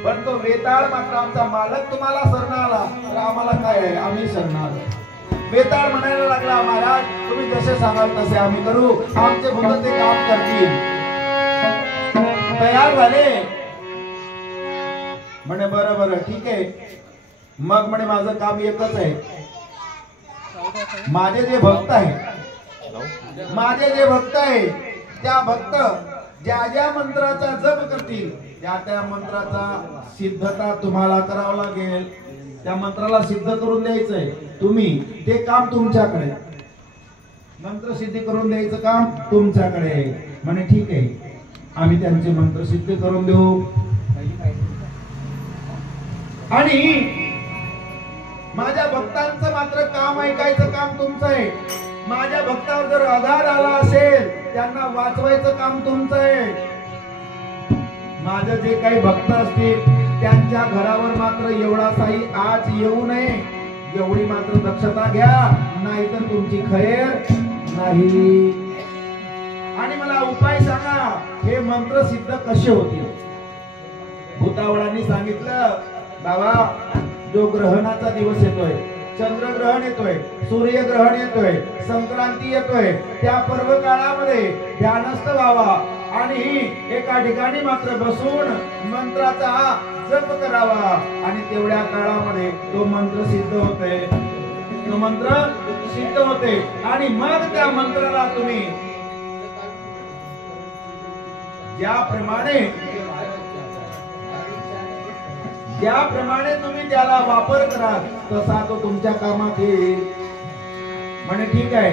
पण तो वेताळ मात्र आमचा मालक तुम्हाला शरण आला तर आम्हाला काय आहे, आम्ही शरण आलो. वेताळ म्हणायला लागला, महाराज तुम्ही जसे सांगाल तसे आम्ही करू, आमचे भूत ते काम करतील. तयार झाले. म्हणे बरं बरं ठीक आहे. मग म्हणे माझं काम एकच आहे, माझे जे भक्त आहे, माझे जे भक्त आहे त्या भक्त ज्या ज्या मंत्राचा जप करतील त्या त्या मंत्राचा सिद्धता तुम्हाला करावं लागेल. त्या मंत्राला सिद्ध करून द्यायचंय तुम्ही, ते काम तुमच्याकडे. मंत्र सिद्धी करून द्यायचं काम तुमच्याकडे. म्हणे ठीक आहे, आम्ही त्यांचे मंत्र सिद्ध करून देऊ. आणि माझ्या भक्तांचं मात्र काम ऐकायचं काम तुमचं आहे. माझ्या भक्तावर जर आघात आला असेल त्यांना वाचवायचं काम तुमचं आहे. माझे जे काही भक्त असतील त्यांच्या घरावर मात्र एवढासाही आज येऊ नये, एवढी मात्र दक्षता घ्या, नाहीतर तुमची खैर नाही. आणि मला उपाय सांगा, हे मंत्र सिद्ध कसे होतील. भूतावळांनी सांगितलं, बाबा जो ग्रहणाचा दिवस येतोय, चंद्रग्रहण येतोय, सूर्यग्रहण येतोय, संक्रांती येतोय, त्या पर्व काळामध्ये ध्यानस्थ व्हावा आणि एका ठिकाणी मात्र बसून मंत्राचा जप करावा आणि तेवढ्या काळामध्ये तो मंत्र सिद्ध होते. तो मंत्र सिद्ध होते आणि मग त्या मंत्राला तुम्ही ज्याप्रमाणे तुम्ही त्याला वापर कराल तसा तो तुमच्या कामात येईल. म्हणे ठीक आहे,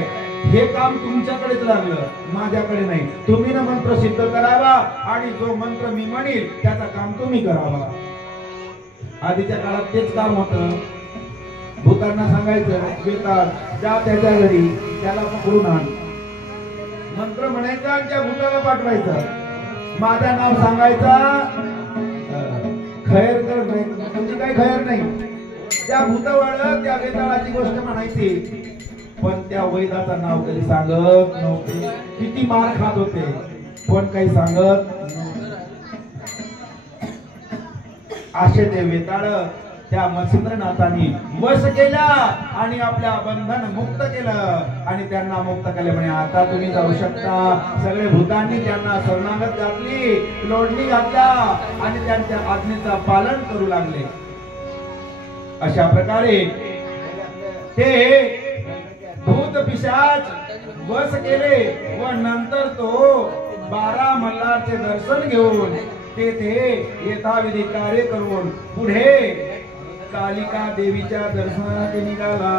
हे काम तुमच्याकडेच लागलं, माझ्याकडे नाही. तुम्ही ना मंत्र सिद्ध करावा आणि जो मंत्र मी म्हणेल त्याचं काम तुम्ही करावा. आधीच्या काळात तेच काम होतं. भूतांना सांगायचं, वेताळ त्या त्याच्या घरी त्याला पकडून आण, मंत्र म्हणायचा आणि त्या भूताला पाठवायचं, माझं नाव सांगायचा, खैर कर नाही, तुझी काही खैर नाही. त्या भूतावळ त्या वेताळाची गोष्ट म्हणायची, पण त्या वैदाचं नाव कधी सांगत नव्हते. किती मार खात होते पण काही सांगत नव्हते. असे ते वेताळ त्या मच्छिंद्रनाथांनी वश केला आणि आपल्या बंधन मुक्त केलं आणि त्यांना मुक्त केले. म्हणे आता तुम्ही जाऊ शकता. सगळे भूतांनी त्यांना शरणागत घातली, लोडणी घातला आणि त्यांच्या आज्ञेचं पालन करू लागले. अशा प्रकारे ते भूत पिशाच वश केले व नंतर तो 12 मल्हारचे दर्शन घेऊन तेथे यथाविधी कार्य करून पुढे कालिका देवीच्या दर्शनात निघाला.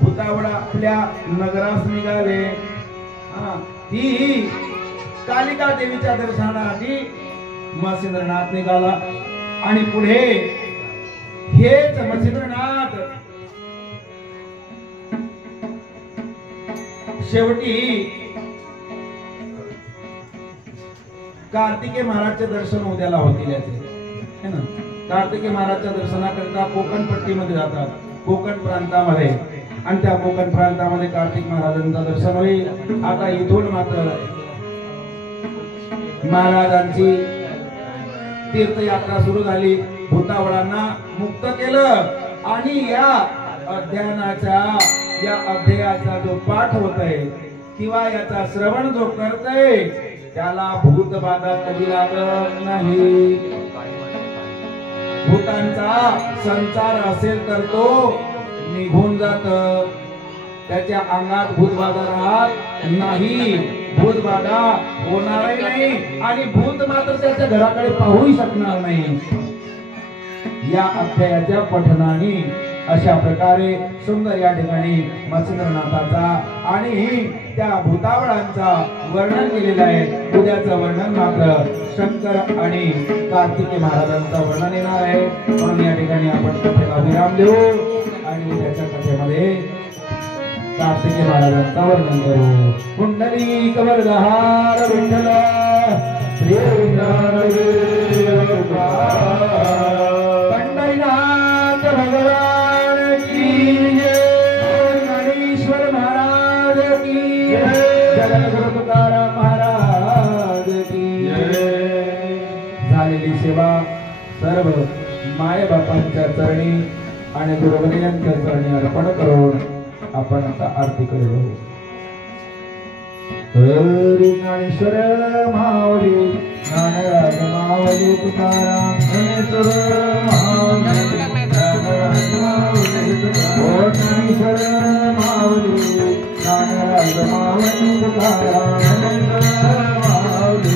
भूतावळा आपल्या नगरास निघाले. ती कालिका देवीच्या दर्शनासाठी मत्स्येंद्रनाथ निघाला आणि पुढे हेच मत्स्येंद्रनाथ शेवटी कार्तिकेय महाराजचे दर्शन उद्याला होतील याचे ना. कार्तिकेय महाराजच्या दर्शनाकरिता कोकण पट्टीमध्ये जातात, कोकण प्रांतामध्ये, आणि त्या कोकण प्रांतामध्ये कार्तिक महाराजांचं दर्शन होईल. आता इथून मात्र महाराजांची तीर्थयात्रा सुरू झाली. भूतावळांना मुक्त केलं आणि या अध्यायाचा जो पाठ होत आहे किंवा याचा श्रवण जो करतोय त्याला भूत बाधा कधी लागत नाही. भूतांचा संचार असेल तर तो निघून जात, त्याच्या अंगात भूत बाधा राहत नाही, भूत बाधा होणारही नाही आणि भूत मात्र त्याच्या घराकडे पाहूही शकणार नाही. या अध्यायाच्या पठनाने अशा प्रकारे सुंदर या ठिकाणी मत्स्येंद्रनाथाचा आणि त्या भूतावळांचा वर्णन केलेलं आहे. उद्याचं वर्णन मात्र शंकर आणि कार्तिकेय महाराजांचं वर्णन येणार आहे. म्हणून या ठिकाणी आपण कथेला विराम देऊ आणि उद्याच्या कथेमध्ये कार्तिकेय महाराजांचं वर्णन करू. कुंडली कवरहार विठ्ठल पंढरीनाथ भगवान की गणेश्वर महाराज की जगद्गुरु तुकाराम महाराज की झालेली सेवा सर्व माय बापांच्या चरणी आणि गुरुवर्यांच्या चरणी अर्पण करून आपण आता आरती करू. ज्ञानेश्वर माऊली ज्ञानराज माऊली तुकाराम ज्ञानेश्वर माऊली ज्ञानेश्वर माऊली ज्ञानराज माऊली तुकाराम